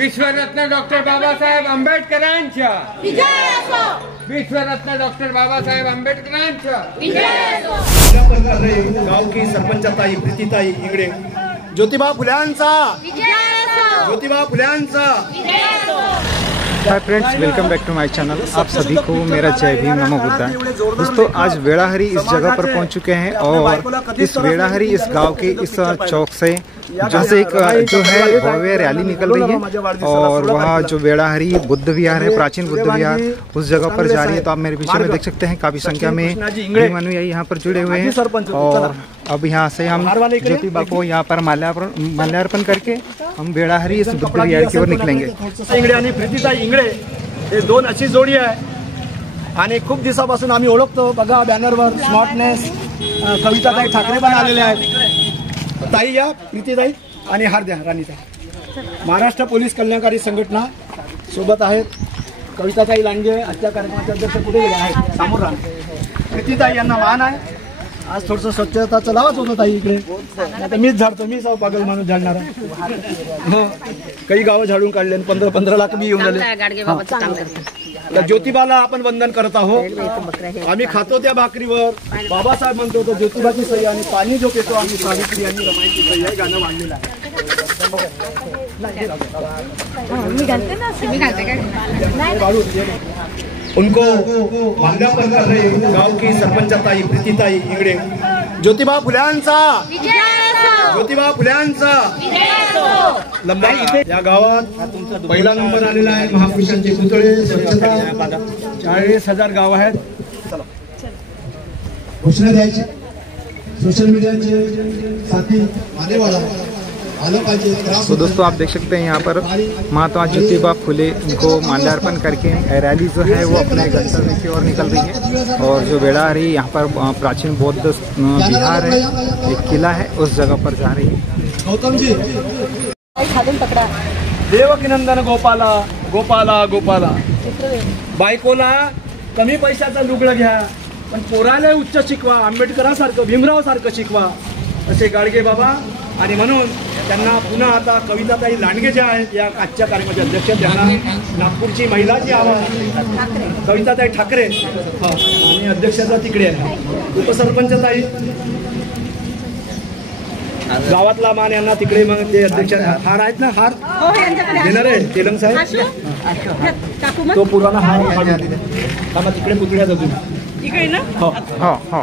विश्वरत्न doctor Babasaheb आंबेडकरांच्या विजय असो। विश्वरत्न doctor Babasaheb आंबेडकरांच्या विजय असो। गाव की सरपंचताई प्रीतीताई इंगडे ज्योतिबा फुल्यांचा विजय असो। ज्योतिबा फुल्यांचा विजय असो। Hi friends, welcome back to my channel. आप सभी को मेरा जय भीम नमो बुद्धाय। दोस्तों, आज वेड़ाहरी इस जगह पर पहुंच चुके हैं और इस वेड़ाहरी इस गांव के इस चौक से जहाँ से एक जो है भव्य रैली निकल रही है और वह जो वेड़ाहरी बुद्ध विहार है, प्राचीन बुद्ध विहार, उस जगह पर जा रही है। तो आप मेरे पीछे में देख सकते हैं काफी संख्या में अनुयायी यहाँ पर जुड़े हुए हैं और अब यहाँ से हम ज्योतिबा को यहाँ पर माल्यार्पण करके हम वेड़ाहरी इस बुद्ध विहार की ओर निकलेंगे। इंगडे आणि प्रीतीताई इंगडे हे दोन अशी जोडी आहे आणि खूप दिवसापासून आम्ही ओळखतो। बघा बॅनरवर स्मार्टनेस कविताताई ठाकरे पण आलेले आहेत। ताई या प्रीतीताई आणि हार्द्या राणीताई महाराष्ट्र पोलीस कल्याणकारी संघटना सोबत आहेत। कविताताई लांडगे आजच्या कार्यक्रमाचे अध्यक्ष पुढे गेले आहेत, समोर राहा। प्रीतीताई यांना मान आहे। आज थोडंसं स्वच्छताचं लावाच होतं ताई इकडे, आता मीच झाडतो, मीच पागल माणूस झाडणारा। काही गावं झाडून काढले, 15 लाख मी येऊन आले। ज्योतिबाला आपण वंदन करत आहोत। आम्ही खातो त्या भाकरीवर बाबासाहेब म्हणतो तो ज्योतिबाची सही आणि पाणी जो पितो आम्ही सावित्री आणि रमाईची सही हे गाणं मांडलेलं आहे। उनको माल्यार्पण कर रहे गांव की सरपंचताई प्रीतीताई इंगडे ज्योतिबा फुल्यांचा विजय असो। ज्योतिबा फुल्यांचा विजय असो। लंबाई इथे या गावात पहिला नंबर आलेला आहे। महापुरुषांचे पुतळे स्वच्छता 40,000 गाव आहेत। चला घोषणा द्यायची, सोशल मीडियाचे साथी मानेवाला। तो दोस्तों, आप देख सकते हैं यहाँ पर महात्मा ज्योतिबा फुले इनको माल्यार्पण करके रैली जो है वो अपने गंतव्य की ओर निकल रही है और जो वेड़ाहरी यहाँ पर प्राचीन बौद्ध विहार है, एक किला है, उस जगह पर जा रही है। गौतम जी देवकीनंदन गोपाला गोपाला गोपाला बायकोला कमी पैशाचा लुगडं घ्या पण पोराला उच्च शिकवा, आंबेडकरांसारखं भीमराव सारखं शिकवा असे गाडगे बाबा। आणि म्हणून त्यांना पुन्हा आता कविताताई लांडगे ज्या आहेत या आजच्या कार्यक्रमाचे अध्यक्ष, त्यांना नागपूरची महिला जी आवाज कविताताई ठाकरे आणि अध्यक्षता तिकडे आहे उपसरपंचताई गावातला मान यांना तिकडे मग ते अध्यक्ष हार आहेत ना, हार देणार आहे तेलंग साहेब तो पुराणा हार कामा तिकडे पुतळ्या अजून इकडे ना। हो हो हो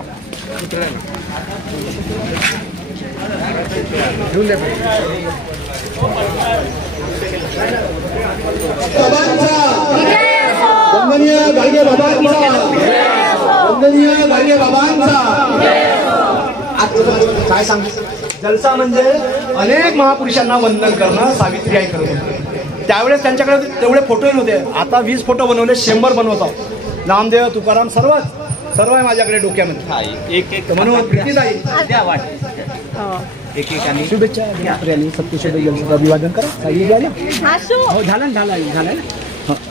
वंदनीय गाडगे बाबांचा, वंदनीय गाडगे बाबांचा। काय सांग जलसा म्हणजे अनेक महापुरुषांना वंदन करणं, सावित्री आई करणं। त्यावेळेस त्यांच्याकडे तेवढे फोटो नव्हते, आता 20 फोटो बनवले, 100 बनवतो। नामदेव तुकाराम सर्व आहे माझ्याकडे डोक्यामध्ये एक एक म्हणून प्रीतीताई द्या वाट एक एक आणि शुभेच्छा रॅली सत्यशोधक अभिवादन करा। हो झालं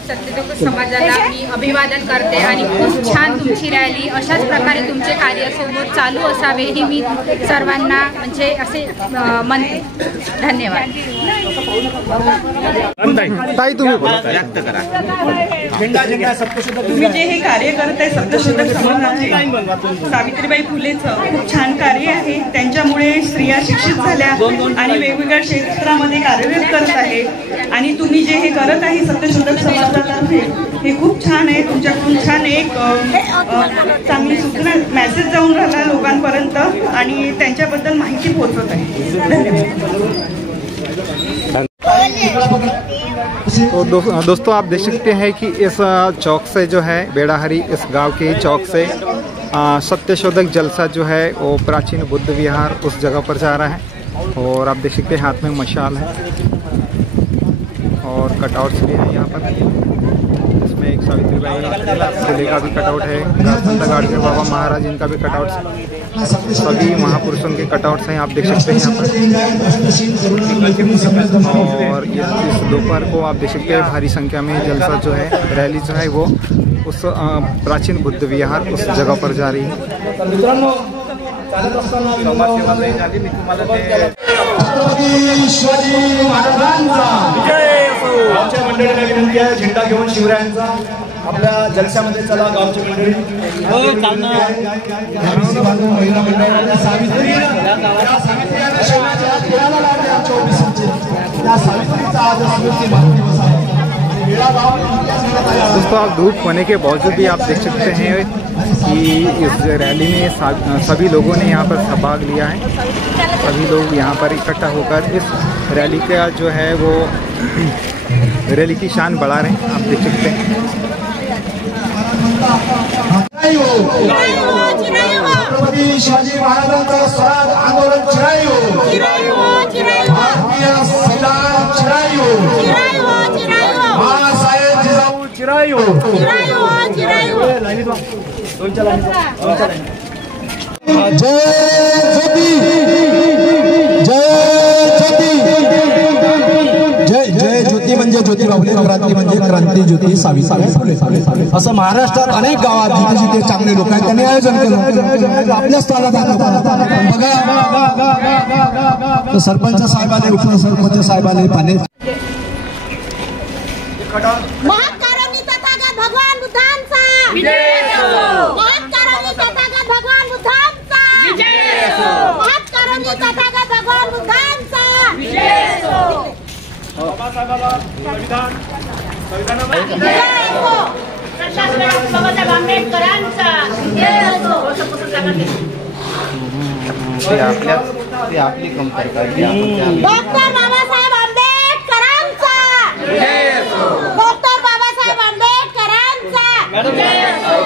सत्यशोधक समाजाला मी अभिवादन करते आणि खूप छान तुमची रॅली, अशाच प्रकारे तुमचे कार्य सोबत चालू असावे ही मी सर्वांना म्हणजे असे म्हणते। धन्यवाद। ताई तुम्ही व्यक्त करा। तुम्ही जे हे कार्य करत आहे सत्यशोधक समाजाचे, सावित्रीबाई फुलेचं खूप छान कार्य आहे। त्यांच्यामुळे स्त्रिया शिक्षित झाल्या आणि वेगवेगळ्या क्षेत्रामध्ये कार्यरत करत आहे आणि तुम्ही जे हे करत आहे सत्यशोधक समाजातर्फे हे खूप छान आहे। तुमच्याकडून छान एक चांगली सूचना मेसेज जाऊन राहिला लोकांपर्यंत आणि त्यांच्याबद्दल माहिती पोहोचवत आहे। धन्यवाद। तो दोस्तों, आप देख सकते हैं कि इस चौक से जो है वेड़ाहरी इस गांव के चौक से सत्यशोधक जलसा जो है वो प्राचीन बुद्ध विहार उस जगह पर जा रहा है और आप देख सकते हैं हाथ में मशाल है और कटआउट्स भी है यहाँ पर। इसमें एक सावित्रीबाई फुले का भी कटआउट है, संत गाडगे बाबा महाराज इनका भी कटआउट, सभी महापुरुषों के कटआउट्स हैं, आप देख सकते हैं यहाँ पर। और इस दोपहर को आप देख सकते हैं भारी संख्या में जलसा जो है, रैली जो है वो उस प्राचीन बुद्ध विहार उस जगह पर जा रही है। छत्रपती शिवाजी महाराजांचा विजय असो। गावच्या मंडळीला विनंती आहे झेंडा घेऊन शिवरायांचा आपल्या जलशामध्ये चला. गावची मंडळी महिला मंडळाला सावित्री दोस्तों आप धूप होने के बावजूद भी आप देख सकते हैं कि इस रैली में सभी लोगों ने यहाँ पर भाग लिया है। सभी लोग यहाँ पर इकट्ठा होकर इस रैली का जो है वो रैली की शान बढ़ा रहे हैं। आप देख सकते हैं। छत्रपती शिवाजी महाराजांचा स्वराज आंदोलन चिरायू, भारतीय संविधान चिरायू, महासाहेब जिजाऊ चिरायू. जय ज्योती, जय जय ज्योती म्हणजे ज्योतिबा फुले, क्रांती म्हणजे क्रांती ज्योती सावित्रीबाई फुले. असं महाराष्ट्रात अनेक गावात जिथे जिथे चांगले लोक आहेत त्यांनी आयोजन केलं. आपल्या स्थानात बघा सरपंच साहेबांनी, उपसरपंच साहेबांनी पाणी महाकारुणी तथागत भगवान बुद्धांचा विजय असो. महाकारुणी तथागत भगवान बुद्धांचा विजय असो. महाकारुणी तथागत भगवान बुद्धांचा विजय असो. बाबासाहेबांना संविधान विजय असो. बाबासाहेब आंबेडकरांचा विजय असो. ते आपली कमतरता डॉक्टर बाबासाहेब आंबेडकरांचा विजय असो. डॉक्टर बाबासाहेब आंबेडकरांचा विजय असो.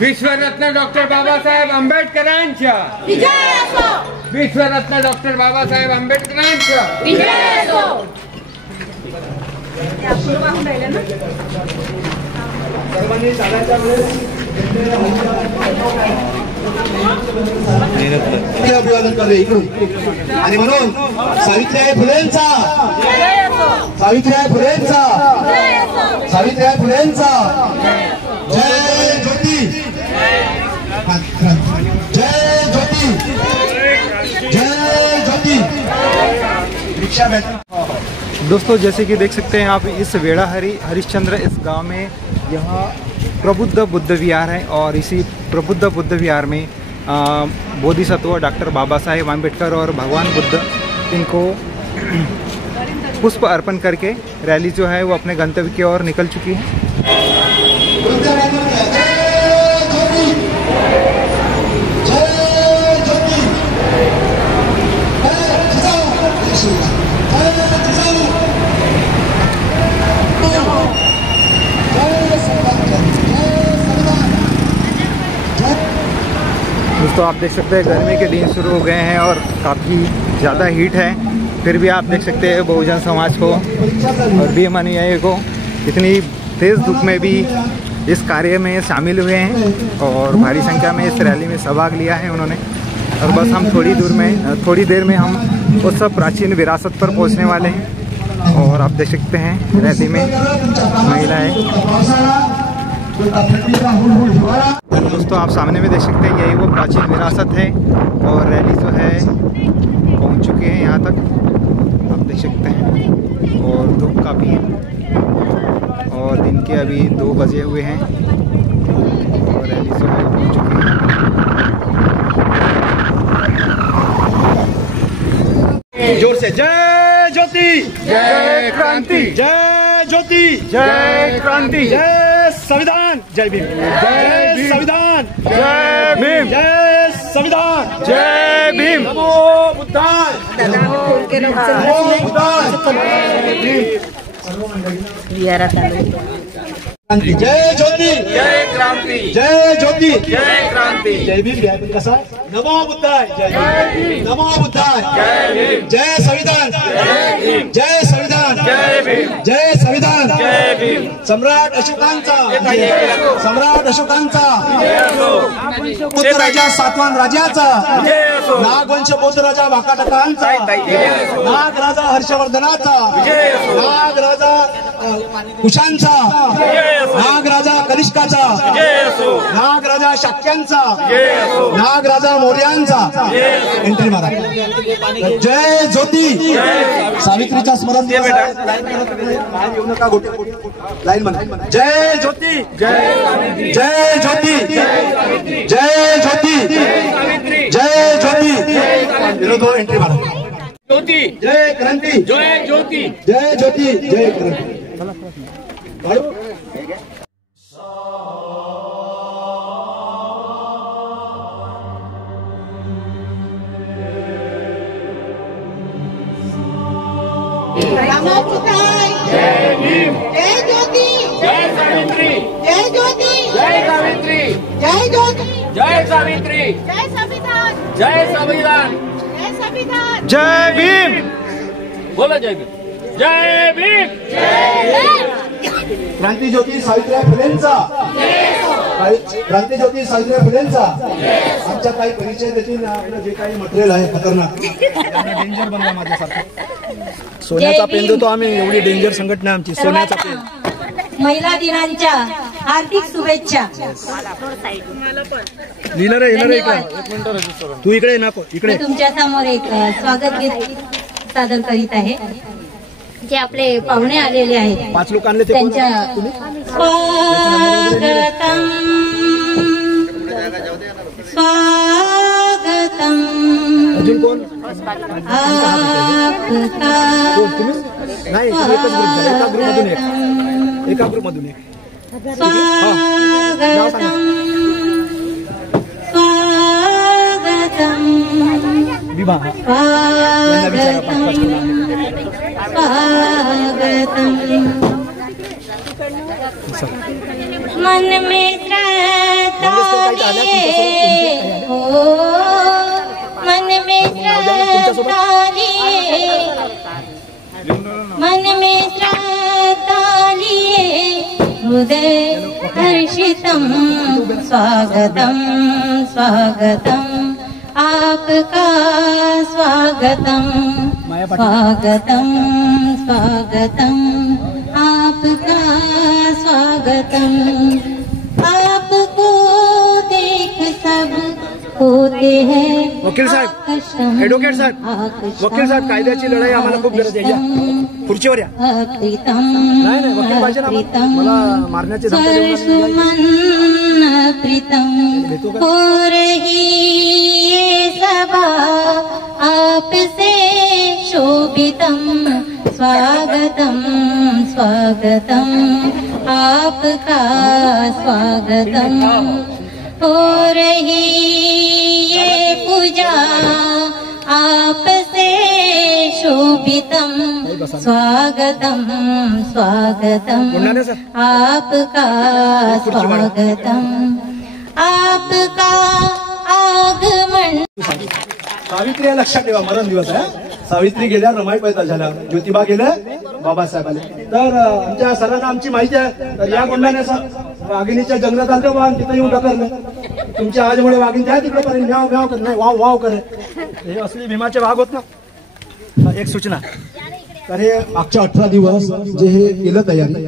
विश्वरत्न डॉक्टर बाबासाहेब आंबेडकरांचा विजय असो. विश्वरत्न डॉक्टर बाबासाहेब आंबेडकरांचा विजय असो. सर्वांनी चालायच्या वेळेस अभिवादन करते इकडून. आणि म्हणून सावित्रीबाई फुलेंचा, सावित्रीबाई फुलेंचा, सावित्रीबाई फुलेंचा जय ज्योती, जय ज्योती, जय ज्योती. रिक्षा बैठ. दोस्तों जैसे कि देख सकते हैं आप इस वेड़ाहरी हरिश्चंद्र इस गांव में यहाँ प्रबुद्ध बुद्ध विहार है और इसी प्रबुद्ध बुद्ध विहार में बोधिसत्व डॉक्टर बाबा साहेब आम्बेडकर और भगवान बुद्ध इनको पुष्प अर्पण करके रैली जो है वो अपने गंतव्य की ओर निकल चुकी है। दोस्तों आप देख सकते हैं गर्मी के दिन शुरू हो गए हैं और काफ़ी ज़्यादा हीट है, फिर भी आप देख सकते हैं बहुजन समाज को और भी अनुयायी को इतनी तेज़ धूप में भी इस कार्य में शामिल हुए हैं और भारी संख्या में इस रैली में सहभाग लिया है उन्होंने। और बस हम थोड़ी देर में हम उस सब प्राचीन विरासत पर पहुंचने वाले हैं। और आप देख सकते हैं रैली में महिलाएं। दोस्तों आप सामने में देख सकते हैं यही वो प्राचीन विरासत है और रैली जो है पहुंच चुके हैं यहाँ तक, आप देख सकते हैं। और धूप काफ़ी है और दिन के अभी 2 बजे हुए हैं और रैली जो है पहुंच चुकी है। जोर से जय ज्योति, जय क्रांति, जय ज्योति, जय क्रांति, जय संविधान, जय भीम, जय संविधान, जय भीम, जय संविधान, जय भीम। नमो बुद्धाय, नमो बुद्धाय। जय ज्योति, जय क्रांति, जय ज्योति, जय क्रांति, जय भीम. कसा नमो बुद्धाय, जय भीम, नमो बुद्धाय, जय भीम, जय संविधान, जय भीम, जय संविधान, जय भीम, जय संविधान, जय भीम. सम्राट अशोकांचा, सम्राट अशोकांचा, पुत्र राजा सातवाहन राजाचा, नागवंश बौद्ध राजा वाकाटकांचा, नाग राजा हर्षवर्धनाचा, नाग राजा कुशांचा, नाग राजा कनिष्काचा, नागराजा शाक्यांचा, नागराजा मौर्यांचा एंट्री मारा. जय ज्योती. सावित्रीच्या स्मरण येऊ नका. लाईन म्हणा. जय ज्योती. जय ज्योती. जय ज्योती. जय ज्योती. विरोध एंट्री मारा. ज्योती. जय क्रांती. जय ज्योती. जय ज्योती. जय क्रांती. जय भीम. जय ज्योती. जय सावित्री. जय ज्योती. जय सावित्री. जय ज्योती. जय सावित्री. जय संविधान. जय संविधान. जय संविधान. जय भीम. बोला जय भीम. जय भीम. क्रांती ज्योती सावित्रीबाई फुलेंचा. क्रांती ज्योती सावित्रीबाई फुलेंचा. आमच्या काही परिचय देतील. आपलं जे काही मटेरियल आहे खतरनाक डेंजर बनवा माझ्यासारखं. सोन्याचा पेन देतो आम्ही. एवढी डेंजर संघटना आमची. सोन्याचा पेन. महिला दिनांच्या हार्दिक शुभेच्छा. लिहिलं रे. येणार इकडे. तू इकडे नको. इकडे. तुमच्या समोर एक स्वागत गीत सादर करीत आहे. जे आपले पाहुणे आलेले आहेत 5 लोक आणले ते त्यांच्या स्वागतम स्वागतम. अजून कोण आपका नाही. एका ग्रुप मधून एका ग्रुप मधून स्वागतम स्वागतम. विभा स्वागतम स्वागतम. मन में श्रद्धा लिए हो, मन में श्रद्धा लिए, मन में श्रद्धा लिए हृदय हर्षितम. स्वागतम स्वागतम आपका स्वागतम. स्वागतम स्वागतम आपका स्वागतम. आपको देख सब होते हैं. वकील साहेब, ॲडव्होकेट साहेब, वकील साहेब, कायद्याची लढाई आम्हाला खूप गरज आहे. या खुर्चीवर या. प्रीतम नाही वकील पाहिजे ना. मला मारण्याची प्रीतम हो रही ये सभा आपसे शोभितम. स्वागतम स्वागतम आपका स्वागतम. हो रही ये पूजा आपसे शोभितम. स्वागतम स्वागतम आपका स्वागतम. आपका आगमन. सावित्री या लक्षात ठेवा. मरण दिवस आहे. सावित्री गेल्या, रमाई पैदा झाल्या, ज्योतिबा गेल्या, बाबासाहेब आले. तर आमच्या सर्वांना आमची माहिती आहे. तर या गोंडाने वाघिणीच्या जंगलात आलं तेव्हा तिथं येऊन टाकलं. तुमच्या आजमुळे वाघिणी त्या तिकडे पर्यंत म्याव म्याव कर नाही वाव वाव करे. हे असले भीमाचे भाग होत ना. एक सूचना. तर हे मागच्या 18 दिवस जे हे केलं तयारी.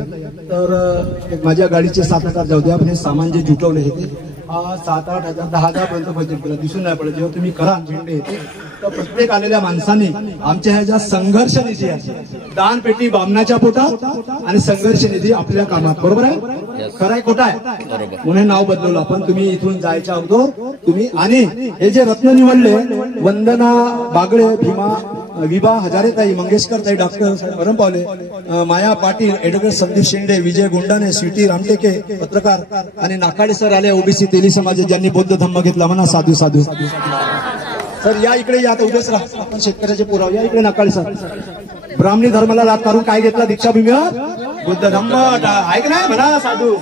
तर माझ्या गाडीचे 7-8 जाऊ द्या. पण हे सामान जे जुटवले हे 7-8 हजार 10,000 पर्यंत बजेट केलं. दिसून नाही पडत. जेव्हा तुम्ही करा झेंडे येते तर प्रत्येक आलेल्या माणसाने आमच्या ह्या ज्या संघर्ष निधी आहे, दान पेटी बामणाच्या पोटात आणि संघर्ष निधी आपल्या कामात. बरोबर आहे. खरं आहे खोटा आहे. म्हणून नाव बदलवलं आपण. तुम्ही इथून जायच्या अगोदर तुम्ही. आणि हे जे रत्न निवडले, वंदना बागळे, भीमा विभा हजारेताई, मंगेशकरताई, डॉक्टर परम पावले, माया पाटील, ॲडव्होकेट संदीप शेंडे, विजय गुंडाने, स्वीटी रामटेके पत्रकार आणि नाकाडे सर आले ओबीसी तेली समाज ज्यांनी बौद्ध धम्म घेतला. म्हणा साधू साधू. सर या इकडे या. आता उभेच राहा. आपण शेतकऱ्याचे पुरावे. या इकडे नाकाडे सर. ब्राह्मणी धर्माला लाद काढून काय घेतला दीक्षाभूमीवर? बुद्ध धम्म. ऐक नाही म्हणा साधू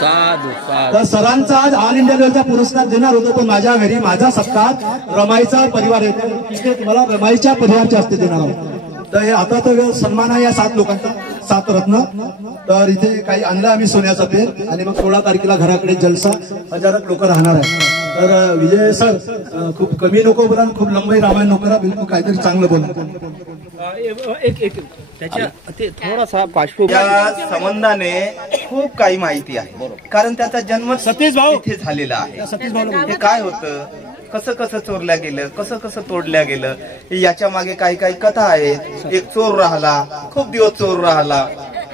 साधू. तर सरांचा आज ऑल इंडिया लेवलचा पुरस्कार देणार होतो. पण माझ्या घरी माझा सत्कार रमाईचा परिवार आहे. तिथे मला रमाईच्या परिवारचे हस्ते देणार आहोत. तर हे आता तर सन्मान आहे या 7 लोकांचा, 7 रत्न. तर इथे काही आणलं आम्ही सोन्याचा पेन. आणि मग 16 तारखेला घराकडे जलसा. हजारो लोक राहणार आहे. तर विजय सर खूप कमी नको बोला, खूप लंबाई रामायण नको करा, बिलकुल काहीतरी चांगलं बोला. एक त्याच्या ते थोडासा या संबंधाने खूप काही माहिती आहे, कारण त्याचा जन्म सतीश भाऊ इथे झालेला आहे. सतीश भाऊ हे काय होतं, कसं कसं चोरल्या गेलं, कसं कसं तोडल्या गेलं, याच्या मागे काही काही कथा आहेत. एक चोर राहिला, खूप दिवस चोर राहिला,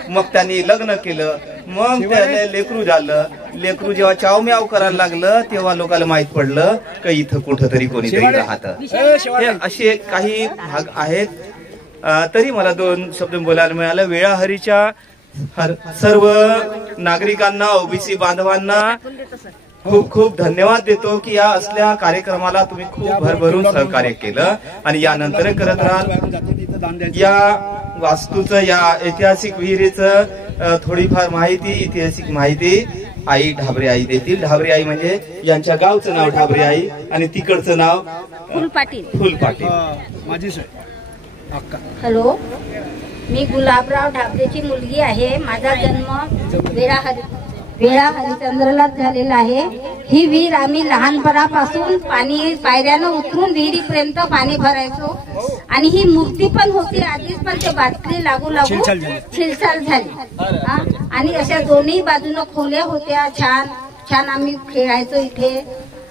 मग त्यांनी लग्न केलं, मग त्याला लेकरू झालं. लेकरू जेव्हा चावम्याव करायला लागलं तेव्हा लोकांना माहित पडलं की इथं कुठंतरी कोणीतरी राहतं. हे असे काही भाग आहेत. तरी मला 2 शब्द बोलायला मिळालं. वेळाहरीच्या सर्व नागरिकांना, ओबीसी बांधवांना खूप खूप धन्यवाद देतो की या असल्या कार्यक्रमाला तुम्ही खूप भरभरून सहकार्य केलं आणि यानंतर करत राहाल. या वास्तूचं, या ऐतिहासिक विहिरीचं थोडीफार माहिती, ऐतिहासिक माहिती आई ढाबरे आई देतील. ढाबरे आई म्हणजे यांच्या गावचं नाव ढाबरे आई आणि तिकडचं नाव फुलपाटील. माझी हॅलो, मी गुलाबराव ढाबरेची मुलगी आहे. माझा जन्म वेळा हरिचंद्रलाच झालेला आहे. ही विहीर आम्ही लहानपणापासून पाणी पायऱ्यानं उतरून विहिरीपर्यंत पाणी भरायचो आणि ही मूर्ती पण होती आधीच, पण ते बाटली लागू लागू छिलचाल झाली आणि अशा दोन्ही बाजूनं खोल्या होत्या. छान छान आम्ही खेळायचो इथे.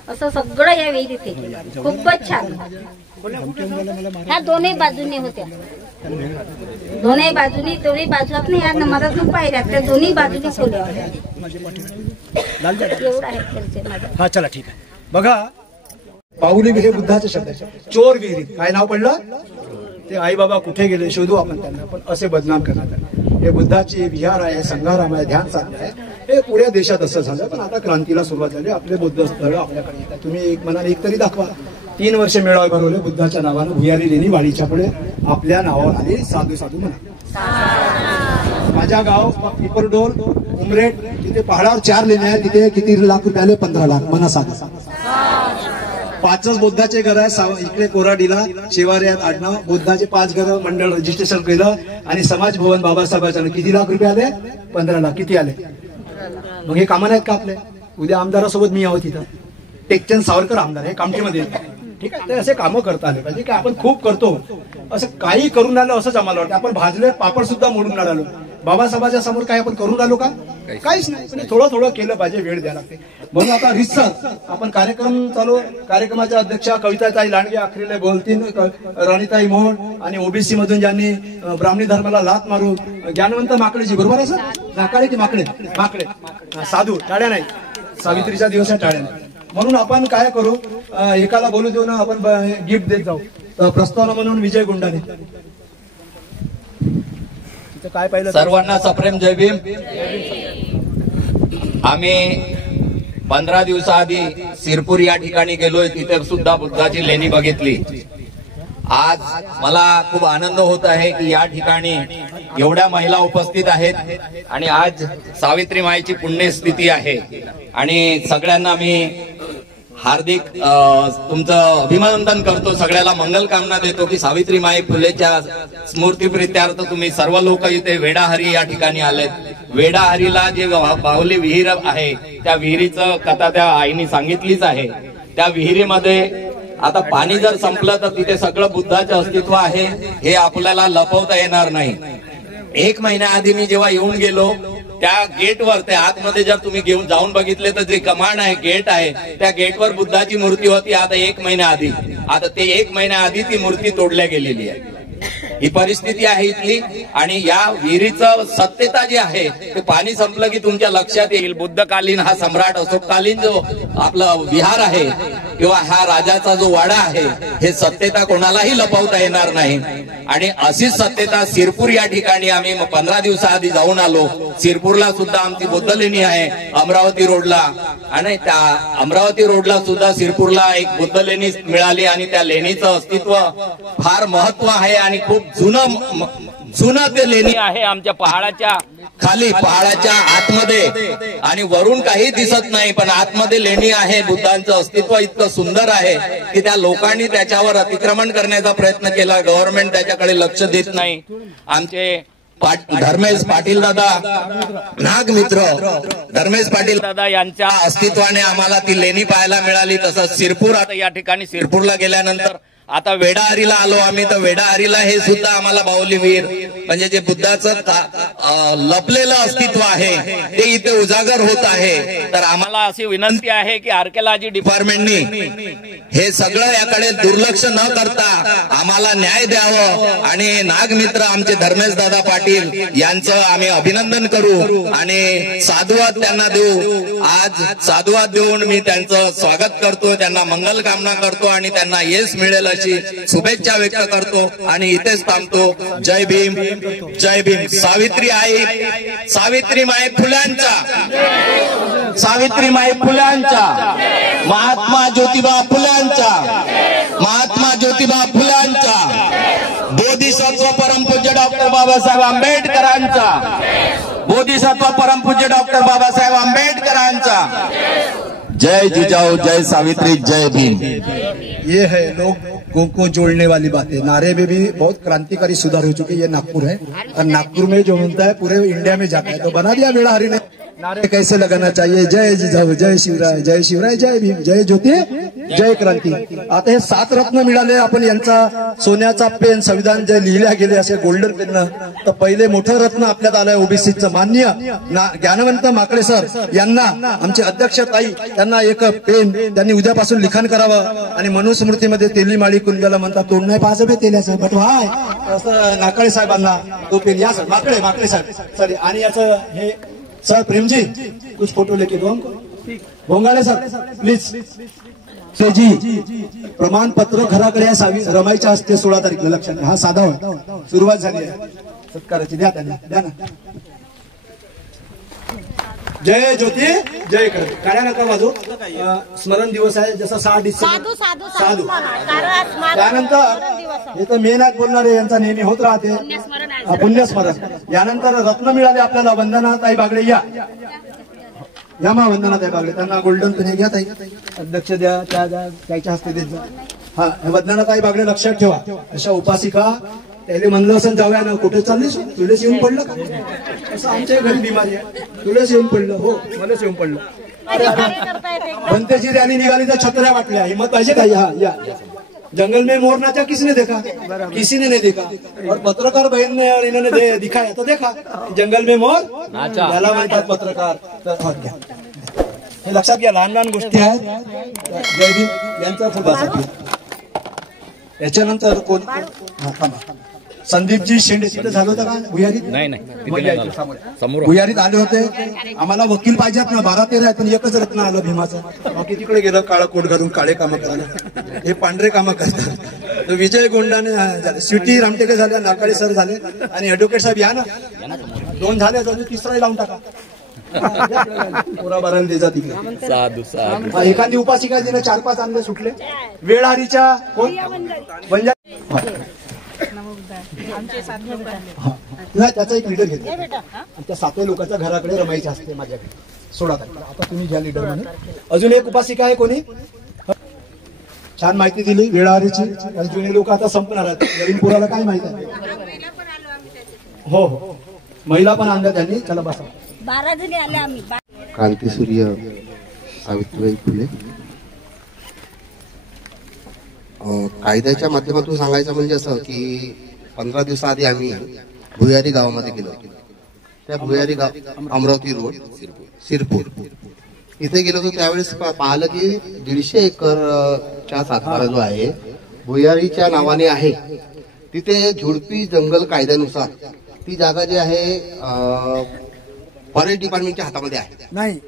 असं सगळं या विहिरीत आहे. खूपच छान. ह्या दोन्ही बाजूने होत्या, दोन्ही बाजूत नाही या नंबरातून पाहिल्या, त्या दोन्ही बाजूने खोल्या होत्या. एवढा आहे. हा चला ठीक आहे. बघा, पाऊली विहीर बुद्धाचे शब्द. चोर विहिरी काय नाव पडलं ते आई बाबा कुठे गेले शोधू आपण त्यांना, पण असे बदनाम करण्यात आले. हे बुद्धाची विहार आहे, संघाराम आहे, ध्यान साधना आहे. हे पुऱ्या देशात असं झालं, पण आता क्रांतीला सुरुवात झाली. आपले बुद्ध स्थळ आपल्याकडे येतात. तुम्ही एक मनाने एक तरी दाखवा. 3 वर्ष मेळावे भरवले बुद्धाच्या नावानं. भुयारी लेणी वाडीच्या पुढे आपल्या नावावर आली. साधू साधू म्हणा. माझ्या गाव पिपरडोल उमरेट, तिथे पहाडावर 4 लेण्या आहेत. तिथे किती लाख रुपये आले? 15 लाख. म्हणा साधा. 5च बुद्धाचे घर आहे. इकडे कोराडीला शेवाऱ्यात आडनाव. बुद्धाचे 5 घर मंडळ रजिस्ट्रेशन केलं आणि समाज भवन बाबासाहेबांच्या किती लाख रुपये आले? 15 लाख. किती आले? मग हे कामं नाहीत का आपले? उद्या आमदारासोबत मी आहोत तिथं. टेकचंद सावरकर आमदार हे कामठीमध्ये. ठीक आहे, ते असे कामं करता आले पाहिजे की आपण खूप करतो. असं काही करून राहिलो असंच आम्हाला वाटतं. आपण भाजले पापड सुद्धा मोडून राहिलो. बाबासाहेबांच्या समोर काय आपण करून राहिलो का? काहीच नाही. पण थोडं थोडं केलं पाहिजे, वेळ द्यायला लागते. म्हणून आता रिसर्च आपण कार्यक्रम चालू. कार्यक्रमाच्या अध्यक्षा कविताताई लांडगे आखरीला बोलतील, राणीताई मोहोळ आणि ओबीसी मधून ज्यांनी ब्राह्मणी धर्माला लात मारून ज्ञानवंत माकडेजी, बरोबर आहे सर? नाकाळे की माकडे? साधू. टाळ्या नाही. सावित्रीच्या दिवसात टाळ्या नाही. म्हणून आपण काय करू, एकाला बोलू देऊ ना, आपण गिफ्ट देत जाऊ. प्रस्तावना म्हणून विजय गुंडाने काय पाहिलं? सर्वांना सप्रेम जय भीम. आम्ही 15 दिवसाआधी सिरपूर या ठिकाणी गेलोय. तिथे सुद्धा बुद्धाची लेणी बघितली. आज मला खूप आनंद होत आहे की या ठिकाणी एवढ्या महिला उपस्थित आहेत आणि आज सावित्री माईची पुण्यस्थिती आहे आणि सगळ्यांना मी हार्दिक तुमचं अभिनंदन करतो. सगळ्याला मंगलकामना देतो की सावित्री माई फुलेच्या स्मृतीप्रित्यार्थ तुम्ही सर्व लोक इथे वेडाहरी या ठिकाणी आलेत. वेडाहरीला जे बाहुली विहीर आहे त्या विहिरीचं कथा त्या आईने सांगितलीच आहे. त्या विहिरीमध्ये आता पाणी जर संपलं तर तिथे सगळं बुद्धाचं अस्तित्व आहे हे आपल्याला लपवता येणार नाही. 1 महिन्याआधी मी जेव्हा येऊन गेलो त्या गेटवर, त्या आतमध्ये जर तुम्ही घेऊन जाऊन बघितले तर जे कमान आहे, गेट आहे, त्या गेटवर बुद्धाची मूर्ती होती. आता 1 महिन्याआधी, आता ते 1 महिन्याआधी ती मूर्ती तोडल्या गेलेली आहे. ही परिस्थिती आहे इथली. आणि या विहिरीचं सत्यता जी आहे ते पाणी संपलं की तुमच्या लक्षात येईल. बुद्धकालीन हा सम्राट अशोककालीन जो आपला विहार आहे किंवा हा राजाचा जो वाडा आहे, हे सत्यता कोणालाही लपवता येणार नाही. आणि अशीच सत्यता सिरपूर या ठिकाणी आम्ही 15 दिवसाआधी जाऊन आलो. सिरपूरला सुद्धा आमची बुद्ध लेणी आहे अमरावती रोडला, आणि त्या अमरावती रोडला सुद्धा सिरपूरला एक बुद्ध लेणी मिळाली आणि त्या लेणीचं अस्तित्व फार महत्व आहे आणि खूप जुनं ते लेणी आहे. आमच्या पहाडाच्या खाली, पहाडाच्या आतमध्ये, आणि वरून काही दिसत नाही पण आतमध्ये लेणी आहे. बुद्धांचं अस्तित्व इतकं सुंदर आहे की त्या लोकांनी त्याच्यावर अतिक्रमण करण्याचा प्रयत्न केला. गव्हर्नमेंट त्याच्याकडे लक्ष देत नाही. आमचे धर्मेश पाटील दादा नागमित्र धर्मेश पाटील दादा यांच्या अस्तित्वाने आम्हाला ती लेणी पाहायला मिळाली. तसंच शिरपूर, आता या ठिकाणी शिरपूरला गेल्यानंतर आता वेडाहरीला आलो आम्ही, तर वेडाहरीला हे सुद्धा आम्हाला बाहुली वीर म्हणजे जे बुद्धाचं लपलेलं अस्तित्व आहे ते इथे उजागर होत आहे. तर आम्हाला अशी विनंती आहे की आर्किओलॉजी डिपार्टमेंटनी हे सगळं याकडे दुर्लक्ष न करता आम्हाला न्याय द्यावं आणि नागमित्र आमचे धर्मेश दादा पाटील यांचं आम्ही अभिनंदन करू आणि साधुवाद त्यांना देऊ. आज साधुवाद देऊन मी त्यांचं स्वागत करतो, त्यांना मंगल कामना करतो आणि त्यांना यश मिळेल शुभेच्छा व्यक्त करतो आणि इथेच थांबतो. जय भीम, जय भीम. सावित्रीमाई फुल्यांचा, सावित्रीमाई फुल्यांचा, महात्मा ज्योतिबा फुल्यांचा, महात्मा ज्योतिबा फुल्यांचा, बोधिसत्व परमपूज्य डॉक्टर बाबासाहेब आंबेडकरांचा, बोधिसत्व परमपूज्य डॉक्टर बाबासाहेब आंबेडकरांचा. जय जिजाऊ, जय सावित्री, जय भीम. ये है लोगों को जोड़ने वाली बातें. नारे में भी बहुत क्रांतिकारी सुधार हो चुके. ये नागपुर है और नागपुर में जो होता है पूरे इंडिया में जाता है. तो बना दिया वेड़ाहरी ने. नारे कैसे लगाना चाहिए? जय जिजाऊ, जय शिवराय, जय शिवराय, जय भीम, जय ज्योती, जय क्रांती. आता हे 7 रत्न मिळाले. आपण यांचा सोन्याचा पेन, संविधान जे लिहिल्या गेले असे गोल्डन पेन, तर पहिले मोठं रत्न आपल्यात आलंय ओबीसीचं मान्य ज्ञानवंत माकडे सर यांना, आमचे अध्यक्ष ताई यांना एक पेन त्यांनी उद्यापासून लिखाण करावं आणि मनुस्मृतीमध्ये तेली माळी कुंजाला म्हणतात तोंड नाही पाहायचं बे तेल्याचं बट व्हाय असं नाकाळे साहेबांना तो पेन या माकडे साहेब सॉरी. आणि याचं हे सर प्रेमजी कुछ फोटो लेके दो हमको. भोंगाळे सर प्लीज. जी प्रमाणपत्र घराकडे रमाईच्या हस्ते 16 तारीखला लक्षात. हा साधा सुरुवात झाली आहे सत्काराची. द्या त्यांना, द्या ना. जय ज्योती, जय क्रांती. काळ्या नका वाजू. स्मरण दिवस आहे जसा 6 डिसेंबर साधू. त्यानंतर हे तर मेन आहेत बोलणारे, यांचा नेहमी होत राहते पुण्यस्मरण. यानंतर रत्न मिळाले आपल्याला. वंदनाताई बागडे या मा वंदनाताई बागडे. त्यांना गोल्डन पेन घ्या ताई. अध्यक्ष द्या, त्याच्या हस्ते देत जा. हा वंदनाताई बागडे लक्षात ठेवा. अशा उपासिका त्याने म्हणलं असं जाऊया ना. कुठे चाललीस? तुलेच येऊन पडलं का? असं आमच्या घरी बिमारी आहे. तुलेच येऊन पडलं. हो मलाच येऊन पडलं. बनतेची रॅली निघाली तर छत्र्या वाटल्या. हिम्मत पाहिजे का? या जंगल में मोर नाचा किसने देखा? किसी ने नहीं देखा. और पत्रकार बहन ने और इन्होंने दिखाया तो देखा. जंगल में मोर त्याला म्हणतात पत्रकार. तर हे लक्षात घ्या. लहान लहान गोष्टी आहेत. जय भीम यांचा फोटो. याच्यानंतर कोण? संदीपजी शेंडे तिथे झालं होतं का भुयारीत? नाही भुयारीत आले होते. आम्हाला वकील पाहिजेत ना. 12-13 आहेत पण एकच रत्न आलं भीमाचं. बाकी तिकडे गेलं काळा कोट घालून काळे कामं करायला. हे पांढरे कामं करतात. विजय गोंडाने झाले, स्वीटी रामटेके झाले, नाकाळे सर झाले आणि ऍडव्होकेट साहेब या ना. 2 झाले अजून 3रा लावून टाका. पोरा द्यायचा तिकडे. साधू एखादी उपासिका तिने 4-5 आणले सुटले. वेळाहरीच्या कोण नाही त्याचा एक लीडर घेतला. त्या 7 लोकांच्या घराकडे रमाईच्या असते माझ्याकडे 16 तारखेला. आता तुम्ही घ्या लीडर म्हणून. अजून एक उपासिका आहे कोणी? छान माहिती दिली वेळाहरीची. जुने लोक आता संपणार आहेत. नवीन पुराला काय माहिती आहे? हो महिला पण आणल्या त्यांनी. चला बसा. 12 जणी आल्या आम्ही. क्रांतीसूर्य सावित्रीबाई फुले. कायद्याच्या माध्यमातून सांगायचं म्हणजे असं की 15 दिवसाआधी आम्ही भुयारी गावामध्ये गेलो. त्या भुयारी गाव अमरावती रोड शिरपूर इथे गेलो होतो. त्यावेळेस पाहिलं की 150 एकरचा सातबारा जो आहे भुयारीच्या नावाने आहे. तिथे झुडपी जंगल कायद्यानुसार ती जागा जी आहे फॉरेस्ट डिपार्टमेंटच्या हातामध्ये आहे. नाही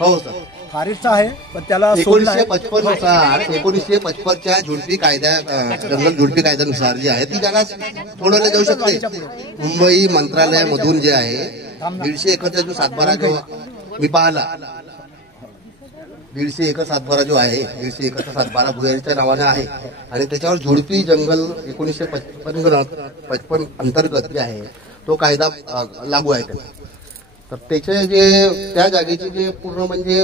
हो सर खारीचा आहे पण त्याला 1955च्या झुडपी कायद्या जंगल झुडपी कायद्यानुसार जी आहे ती जागा सोडवल्या जाऊ शकते. मुंबई मंत्रालयामधून जे आहे 150 एकरचा जो सातबारा जो मी पाहिला 150 एकर सातबारा जो आहे 150 एकरचा सातबारा भुयारीच्या नावाने आहे आणि त्याच्यावर झुडपी जंगल 1955 अंतर्गत जे आहे तो कायदा लागू आहे. तर त्याचे जे त्या जागेचे जे पूर्ण म्हणजे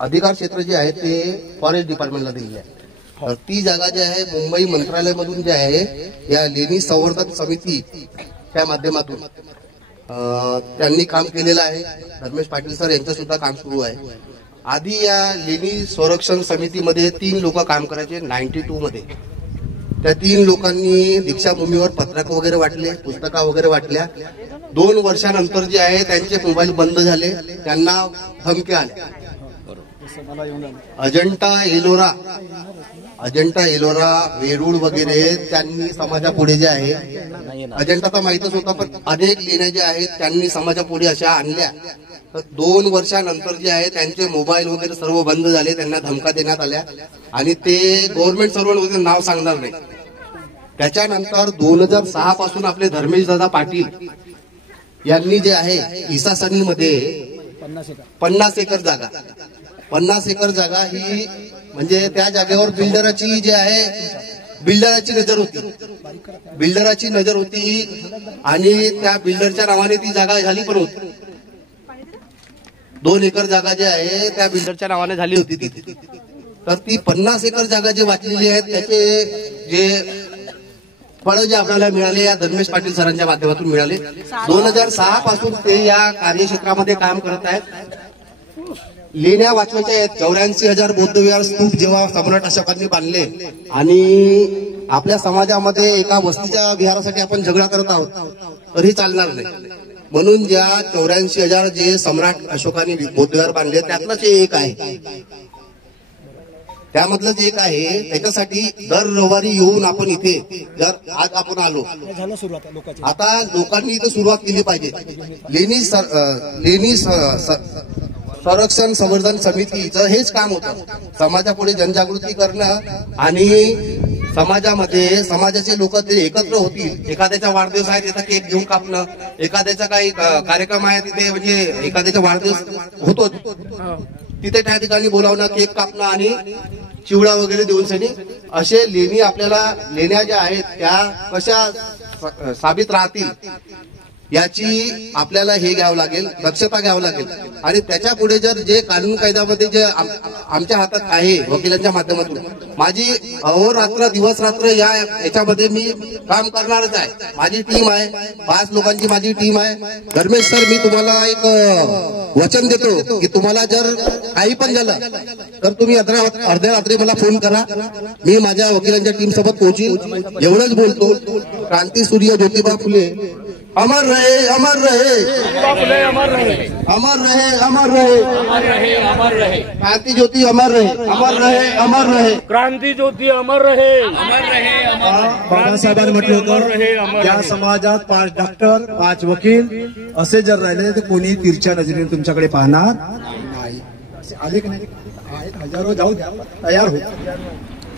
अधिकार क्षेत्र जे आहे ते फॉरेस्ट डिपार्टमेंटला दिलेले आहे. तर ती जागा जी आहे मुंबई मंत्रालयामधून जे आहे या लेणी संवर्धन समिती त्या माध्यमातून त्यांनी काम केलेलं आहे. धर्मेश पाटील सर यांचं सुद्धा काम सुरू आहे. आधी या लेणी संरक्षण समितीमध्ये 3 लोक काम करायचे 92 मध्ये. त्या 3 लोकांनी दीक्षाभूमीवर पत्रक वगैरे वाटले, पुस्तकं वगैरे वाटल्या. 2 वर्षानंतर जे आहे त्यांचे मोबाईल बंद झाले, त्यांना धमक्या आल्या. अजंठा एलोरा वेरूळ वगैरे त्यांनी समाजापुढे जे आहे, अजंठा तर माहितच होता, पण अनेक लेण्या ज्या आहेत त्यांनी समाजापुढे अशा आणल्या. तर 2 वर्षानंतर जे आहे त्यांचे मोबाईल वगैरे सर्व बंद झाले, त्यांना धमका देण्यात आल्या आणि ते गव्हर्नमेंट सर्वंट वगैरे नाव सांगणार नाही. त्याच्यानंतर 2006 पासून आपले धर्मेश दादा पाटील यांनी जे आहे इसासनीमध्ये 50 एकर जागा, 50 एकर जागा ही म्हणजे त्या जागेवर बिल्डराची जे आहे बिल्डराची नजर होती आणि त्या बिल्डरच्या नावाने ती जागा झाली पण होती. 2 एकर जागा जी आहे त्या बिल्डरच्या नावाने झाली होती तिथे. तर ती 50 एकर जागा जी वाटलेली आहे त्याचे जे फळं जे आपल्याला मिळाले या धर्मेश पाटील सरांच्या माध्यमातून मिळाले. 2006 पासून ते या कार्यक्षेत्रामध्ये काम करत आहेत. लेण्या वाचवायच्या आहेत. 84,000 बौद्ध विहार स्तूप जेव्हा सम्राट अशोकांनी बांधले आणि आपल्या समाजामध्ये एका वस्तीच्या विहारासाठी आपण झगडा करत आहोत तरी चालणार नाही. म्हणून ज्या 84,000 जे सम्राट अशोकांनी बौद्ध विहार बांधले त्यातलंच एक आहे, त्यामधलंच एक आहे. त्याच्यासाठी दर रविवारी येऊन आपण इथे जर आज आपण आलो, आता लोकांनी इथे सुरुवात केली पाहिजे. लेणी संरक्षण संवर्धन समितीचं हेच काम होतं, समाजापुढे जनजागृती करणं आणि समाजाचे लोक ते एकत्र होतील. एखाद्याचा वाढदिवस आहे तिथं केक घेऊन कापणं, एखाद्याचा काही कार्यक्रम आहे तिथे म्हणजे एखाद्याचा वाढदिवस होतो तिथे त्या ठिकाणी बोलावणं, केक कापणं आणि चिवडा वगैरे देऊन सनी असे लेणी आपल्याला लेण्या ज्या आहेत त्या कशा साबित राहतील याची आपल्याला हे घ्यावं लागेल, दक्षता घ्यावं लागेल. आणि त्याच्या पुढे जर जे कानून कायद्यामध्ये जे आमच्या हातात आहे वकिलांच्या माध्यमातून, माझी अहोरात्र दिवस रात्र याच्यामध्ये मी काम करणारच आहे. माझी टीम आहे, 5 लोकांची माझी टीम आहे. धर्मेश सर, मी तुम्हाला एक वचन देतो की तुम्हाला जर काही पण झालं तर तुम्ही अर्ध्या रात्री मला फोन करा, मी माझ्या वकिलांच्या टीम सोबत पोहोचील. एवढंच बोलतो. क्रांती सूर्य ज्योतिबा फुले अमर रहे, अमर रहे, अमर रहे, अमर रहे, अमर रहे, अमर रहे, अमर रहे. क्रांती ज्योति अमर रहे, अमर रहे, अमर रहे. क्रांती ज्योति अमर रहे, अमर रहे, बाबासाहेबांनी म्हटलं होतं त्या समाजात 5 डॉक्टर 5 वकील असे जर राहिले तर कोणी तिरछ्या नजरेने तुमच्याकडे पाहणार नाही. असे आले की नाही? हजारो जाऊ द्या, तयार हो.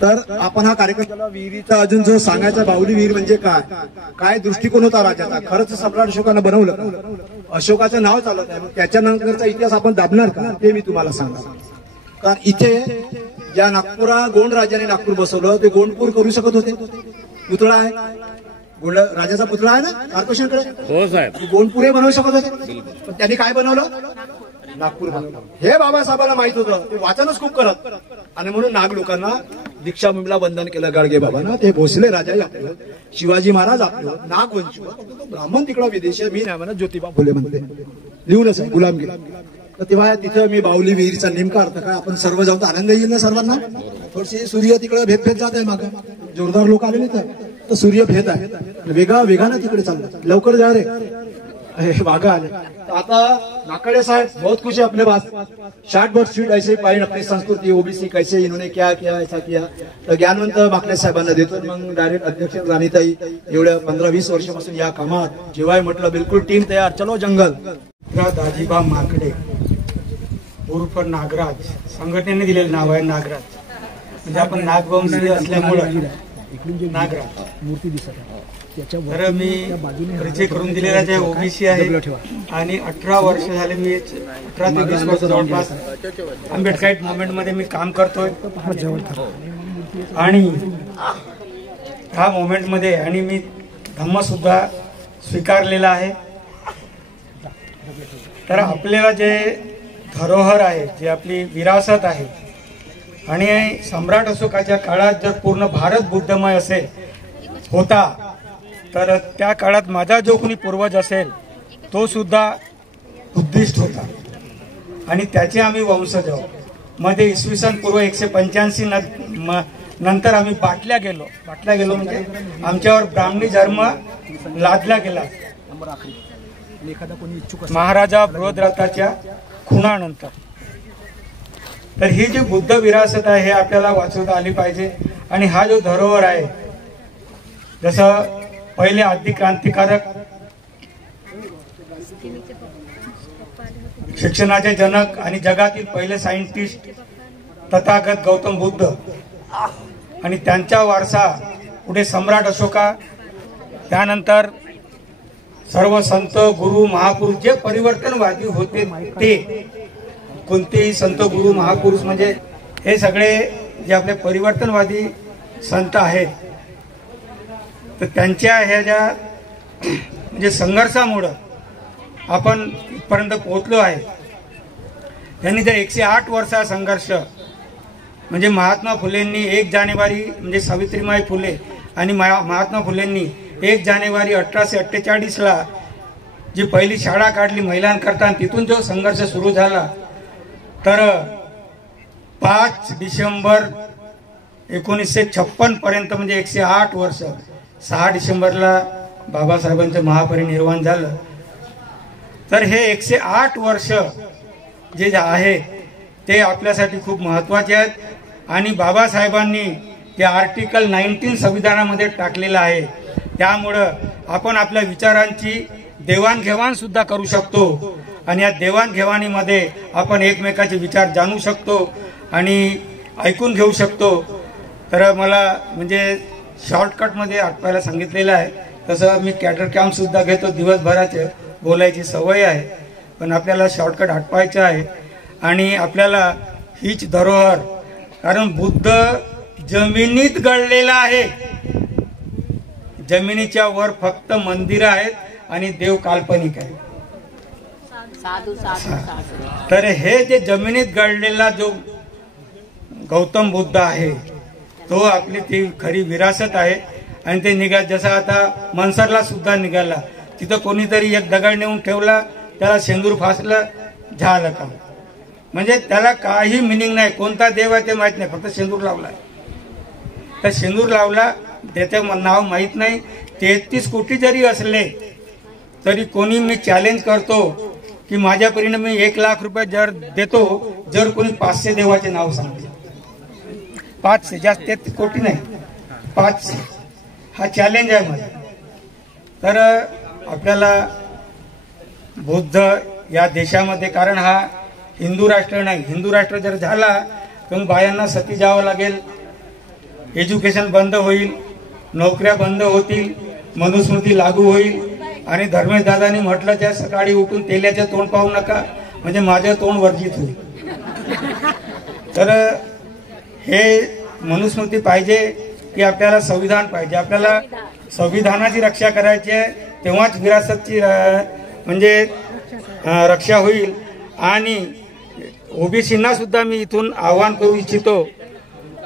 तर आपण हा कार्यक्रम विहिरीचा अजून जो सांगायचा, बाहुली विहीर म्हणजे काय दृष्टिकोन होता राजाचा. खरंच सम्राट अशोकानं बनवलं, अशोकाचं नाव चालत आहे, त्याच्यानंतरचा इतिहास आपण दाबणार का ते मी तुम्हाला सांगतो. कारण इथे ज्या गोंड राजाने नागपूर बसवलं ते गोंडपूर करू शकत होते. पुतळा आहे, गोंड राजाचा पुतळा आहे ना कार्पोरेशनकडे, हो साहेब, गोंडपूर बनवू शकत होते. पण त्यांनी काय बनवलं? नागपूर बनवलं. हे बाबासाहेबांना माहित होतं, ते वाचनच खूप करत आणि म्हणून नाग लोकांना दीक्षाभूमीला वंदन केलं गाडगे बाबांना. ते भोसले राजा आपलं, शिवाजी महाराज आपलं, नागवंशी ब्राह्मण तिकडं विदेशी, मी नाही म्हणत ज्योतिबा फुले म्हणते, लिहूनच आहे गुलामगिरी. तर तेव्हा तिथं मी बाहुली विहिरीचा नेमका अर्थ काय, आपण सर्व जाऊन आनंद येईल ना सर्वांना. थोडीशी सूर्य तिकडे भेद जात आहे, मागं जोरदार लोक आलेले तर सूर्य भेद आहे, वेगानं तिकडे चाललं. लवकर जा रे, वाघा आले. आता नाकड़े साहब बहुत कुछ है अपने पास. शॉर्ट बट स्वीट ऐसे पाहिजे अपनी संस्कृती ओबीसी कैसे इन्होंने क्या किया ऐसा किया. तर ज्ञानवंत माकडे साहेबांना देतो. मग डायरेक्ट अध्यक्ष राणीताई एवढ्या 15-20 वर्षापासून या कामात जेव्हा म्हटलं बिलकुल टीम तयार, चलो जंगल. दाजीबा माकडे उर्फ नागराज, संघटनेने दिलेलं नाव आहे नागराज. म्हणजे आपण नागवंशी असल्यामुळे नागराज मूर्ती दिसत आहे. तर मी परिचय करून दिलेला जे ओबीसी आहे आणि 18 वर्ष झाले, मी 18 ते 20 वर्ष जवळपास आंबेडकर मुवमेंट मध्ये मी काम करतोय. आणि ह्या मुवमेंट मध्ये आणि मी धम्म सुद्धा स्वीकारलेला आहे. तर आपल्याला जे धरोहर आहे, जे आपली विरासत आहे आणि सम्राट अशोकाच्या काळात जर पूर्ण भारत बुद्धमय असेल होता तर त्या काळात माझा जो कोणी पूर्वज असेल तो सुद्धा बुद्धिस्ट होता आणि त्याचे आम्ही वंशज आहोत. मध्ये इसवी सन पूर्व 185 नंतर आम्ही बाटल्या गेलो म्हणजे आमच्यावर ब्राह्मणी धर्म लादला गेला महाराजा बृहद्रथाच्या खुनानंतर. तर ही जी बुद्ध विरासत आहे हे आपल्याला वाचवता आली पाहिजे. आणि हा जो धरोहर आहे, जसं पहिले आदि क्रांतिकारक शिक्षणाचे जनक आणि जगातील पहिले सायंटिस्ट तथागत गौतम बुद्ध आणि त्यांचा वारसा पुढे सम्राट अशोका, त्यानंतर सर्व संत गुरु महापुरुष जे परिवर्तनवादी होते ते, कोणतेही संत गुरु महापुरुष म्हणजे हे सगळे जे आपले परिवर्तनवादी संत आहेत, तर त्यांच्या ह्या ज्या म्हणजे संघर्षामुळं आपण इथपर्यंत पोहोचलो आहे. त्यांनी जर 108 वर्षा संघर्ष म्हणजे महात्मा फुलेंनी 1 जानेवारी म्हणजे सावित्रीबाई फुले आणि महात्मा फुलेंनी 1 जानेवारी 1848ला जी पहिली शाळा काढली महिलांकरता, तिथून जो संघर्ष सुरू झाला, तर 5 डिसेंबर 1956 पर्यंत म्हणजे 108 वर्ष, 6 डिसेंबरला बाबासाहेबांचं महापरिनिर्वाण झालं. तर हे 108 वर्ष जे आहे ते आपल्यासाठी खूप महत्त्वाचे आहेत. आणि बाबासाहेबांनी ते आर्टिकल 19 संविधानामध्ये टाकलेलं आहे. त्यामुळं आपण आपल्या विचारांची देवाणघेवाण सुद्धा करू शकतो आणि या देवाणघेवाणीमध्ये आपण एकमेकाचे विचार जाणू शकतो आणि ऐकून घेऊ शकतो. तर मला म्हणजे शॉर्टकटमध्ये आटपायला सांगितलेलं आहे. तसं मी कॅडर कॅम्प सुद्धा घेतो, दिवसभराचे बोलायची सवय आहे, पण आपल्याला शॉर्टकट आटपायचं आहे. आणि आपल्याला हीच धरोहर, कारण बुद्ध जमिनीत गळलेला आहे, जमिनीच्या वर फक्त मंदिरं आहेत आणि देव काल्पनिक आहे. तर हे जे जमिनीत गळलेला जो गौतम बुद्ध आहे तो आपली ती खरी विरासत आहे. आणि ते जसं आता मनसरला सुद्धा निघाला, तिथं कोणीतरी एक दगड नेऊन ठेवला, त्याला शेंदूर फासलं, झालं काम. म्हणजे त्याला काही मिनिंग नाही, कोणता देव आहे ते माहित नाही, फक्त शेंदूर लावला. तर शेंदूर लावला, त्याचं नाव माहित नाही. 33 कोटी जरी असले तरी कोणी, मी चॅलेंज करतो की माझ्या परीने मी 1 लाख रुपये जर देतो जर कोणी 500 देवाचे नाव सांगते. 500, जास्त 33 कोटी नाही, 500 हा चॅलेंज आहे माझा. तर आपल्याला बुद्ध या देशामध्ये, कारण हा हिंदू राष्ट्र नाही, हिंदू राष्ट्र जर झाला तर बायांना सती जावं लागेल, एज्युकेशन बंद होईल, नोकऱ्या बंद होतील, मनुस्मृती लागू होईल. आणि धर्मेश दादांनी म्हटलं त्या सकाळी उठून तेल्याचं तोंड पाहू नका, म्हणजे माझं तोंड वर्जित होईल. तर हे मनुस्मृती पाहिजे की आपल्याला संविधान पाहिजे. आपल्याला संविधानाची रक्षा करायची आहे, तेव्हाच विरासतची म्हणजे रक्षा होईल. आणि ओबीसींना सुद्धा मी इथून आवाहन करू इच्छितो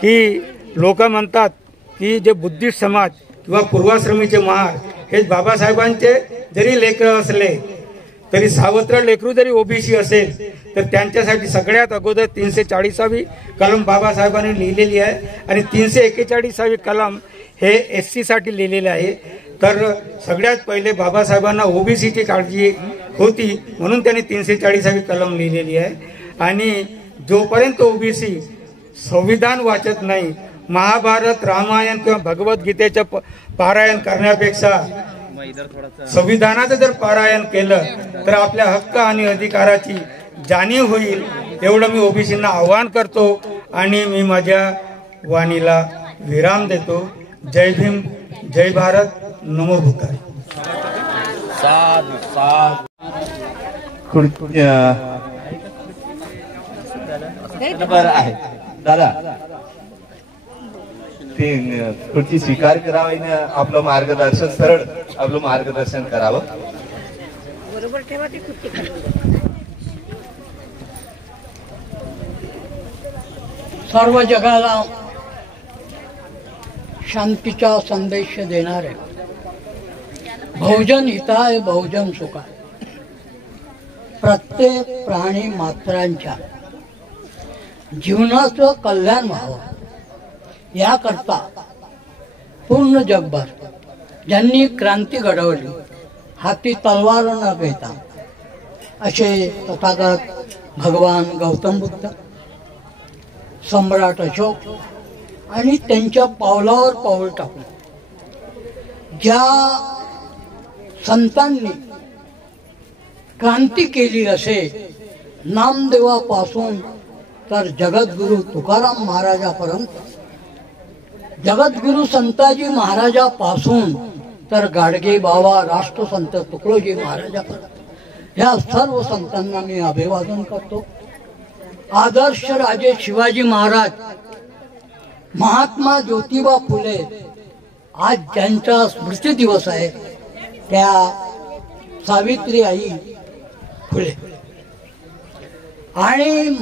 की लोक म्हणतात की जे बुद्धिस्ट समाज किंवा पूर्वाश्रमीचे महार हे बाबासाहेबांचे जरी लेकरं असले तरी सावत्र लेकरू जरी ओबीसी असेल तर त्यांच्यासाठी सगळ्यात अगोदर 340वी कलम बाबासाहेबांनी लिहिलेली आहे आणि 341वी कलम हे SC साठी लिहिलेले आहे. तर सगळ्यात पहिले बाबासाहेबांना ओबीसीची काळजी होती म्हणून त्यांनी 340वी कलम लिहिलेली आहे. आणि जोपर्यंत ओबीसी संविधान वाचत नाही, महाभारत रामायण किंवा भगवद्गीतेचं पारायण करण्यापेक्षा संविधानाचं जर पारायण केलं तर आपल्या हक्क आणि अधिकाराची जाणीव होईल. एवढं मी ओबीसींना आवाहन करतो आणि मी माझ्या वाणीला विराम देतो. जय भीम, जय भारत, नमो बुद्धाय. आहे दादा ते खुर्ची स्वीकार करावी आणि आपलं मार्गदर्शन, सरळ आपलं मार्गदर्शन करावं. बरोबर ठेवा ती खुर्ची. सर्व जगाला शांतीचा संदेश देणारे बहुजन हिताय बहुजन सुखाय, प्रत्येक प्राणी मात्रांच्या जीवनाचं कल्याण व्हावं याकरता पूर्ण जगभर ज्यांनी क्रांती घडवली, हाती तलवार न घेता, असे तथागत भगवान गौतम बुद्ध, सम्राट अशोक आणि त्यांच्या पावलावर पाऊल टाकून ज्या संतांनी क्रांती केली, असे नामदेवापासून तर जगद्गुरु तुकाराम महाराजापर्यंत, जगद्गुरु संताजी महाराजापासून तर गाडगे बाबा राष्ट्रसंत तुकडोजी महाराजापर्यंत या सर्व संतांना मी अभिवादन करतो. आदर्श राजे शिवाजी महाराज, महात्मा ज्योतिबा फुले, आज ज्यांचा स्मृती दिवस आहे त्या सावित्री आई फुले आणि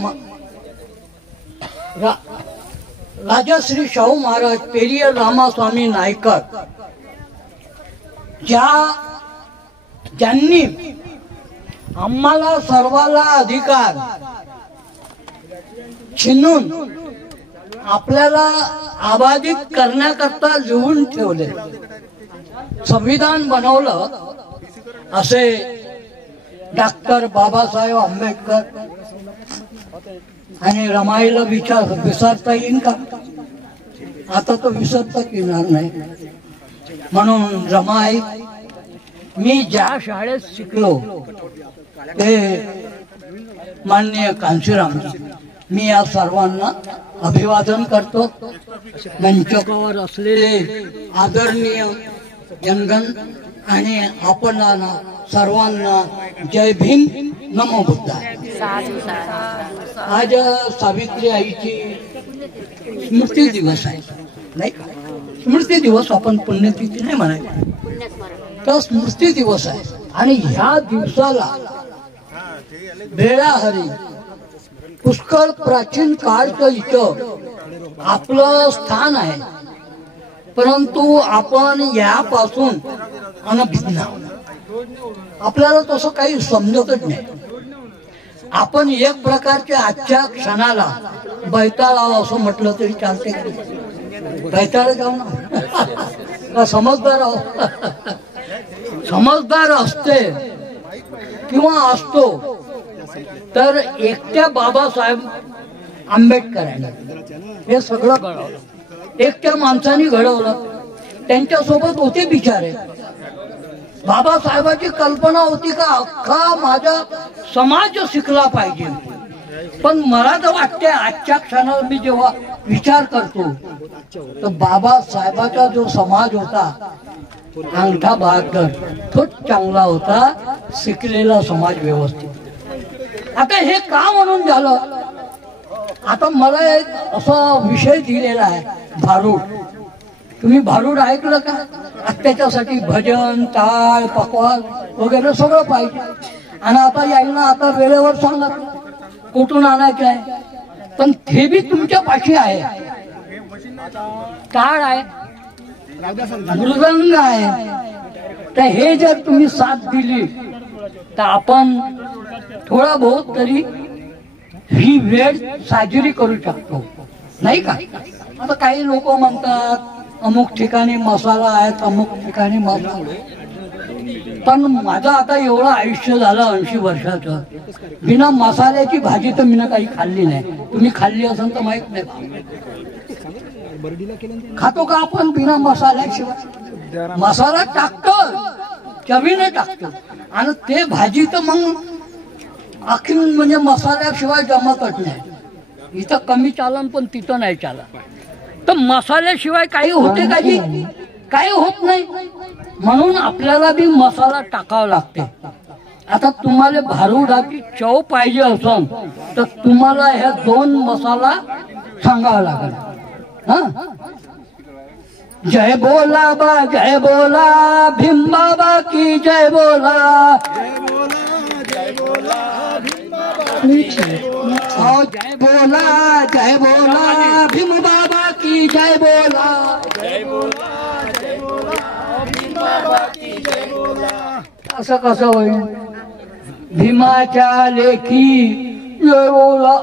राजश्री शाहू महाराज, पेरियर रामास्वामी नायकर, ज्यांनी आम्हाला सर्वाला अधिकार छिनून आपल्याला अबाधित करण्याकरता लिहून ठेवले, संविधान बनवलं, असे डॉक्टर बाबासाहेब आंबेडकर. आणि रमाईला विसरता येईल का? आता तो विसरता येणार नाही. म्हणून रमाई, मी ज्या शाळेत शिकलो ते माननीय कांशीरामजी, मी या सर्वांना अभिवादन करतो. मंचकावर असलेले आदरणीय जनगण आणि आपणाला सर्वांना जय भीम, नमो बुद्धाय. आज सावित्री आईची स्मृती दिवस आहे, नाही का? स्मृती दिवस आपण पुण्यतिथी नाही म्हणायचं, तर स्मृती दिवस आहे. आणि ह्या दिवसाला बेळाहरी पुष्कळ प्राचीन काळचं इथं आपलं स्थान आहे, परंतु आपण यापासून अनभिज्ञ, आपल्याला तसं काही समजतच नाही. आपण एक प्रकारचे आजच्या क्षणाला बैताळावं असं म्हटलं तरी चालते. बैताळ जाऊ ना, समजदार आहो. समजदार असते किंवा असतो तर एकट्या बाबासाहेब आंबेडकरांनी हे सगळं घडवलं, एकट्या माणसाने घडवलं. त्यांच्यासोबत होते बिचारे. बाबासाहेबांची कल्पना होती का अख्खा माझा समाज शिकला पाहिजे, पण मला तर वाटते आजच्या क्षणाला मी जेव्हा विचार करतो तर बाबासाहेबाचा जो समाज होता अंगठा बहादर, तोच चांगला होता, शिकलेला समाज व्यवस्थित. आता हे का म्हणून झालं? आता मला एक असा विषय दिलेला आहे, भारूड. तुम्ही भारूड ऐकलं का? त्याच्यासाठी भजन, टाळ, पकवान वगैरे सगळं पाहिजे. आणि आता यायला आता वेळेवर सांगा कुठून आणायचं आहे, पण ते बी तुमच्या पाशी आहे. टाळ आहे, मृदंग आहे, तर हे जर तुम्ही साथ दिली तर आपण थोडा बहुत तरी ही वेळ साजरी करू शकतो, नाही का? आता काही लोक म्हणतात अमुक ठिकाणी मसाला आहे, अमुक ठिकाणी मसाला, पण माझं आता एवढं आयुष्य झालं 80 वर्षाचं, बिना मसाल्याची भाजी तर मी काही खाल्ली नाही. तुम्ही खाल्ली असेल तर माहित नाही. खातो का आपण बिना मसाल्याशिवाय? मसाला टाकतो, चवीने टाकतो, आणि ते भाजी तर मग अख्खी म्हणजे मसाल्याशिवाय जमतच नाही. इथं कमी चालन पण तिथं नाही चालत. तर मसाल्याशिवाय काही होते का जी? काही होत नाही. म्हणून आपल्याला बी मसाला टाकावा लागते. आता तुम्हाला भारूडाची चव पाहिजे असेल तर तुम्हाला ह्या 2 मसाला सांगावा लागेल. हा, जय बोला बा, जय बोला भीम बाबा की जय बोला, जय बोला भीम बाबा की जय बोला भीम बाबा की जय बोला, जय बोला भीम बाबा की जय बोला. असं कसं होईल? भीमाच्या लेखी जय बोला.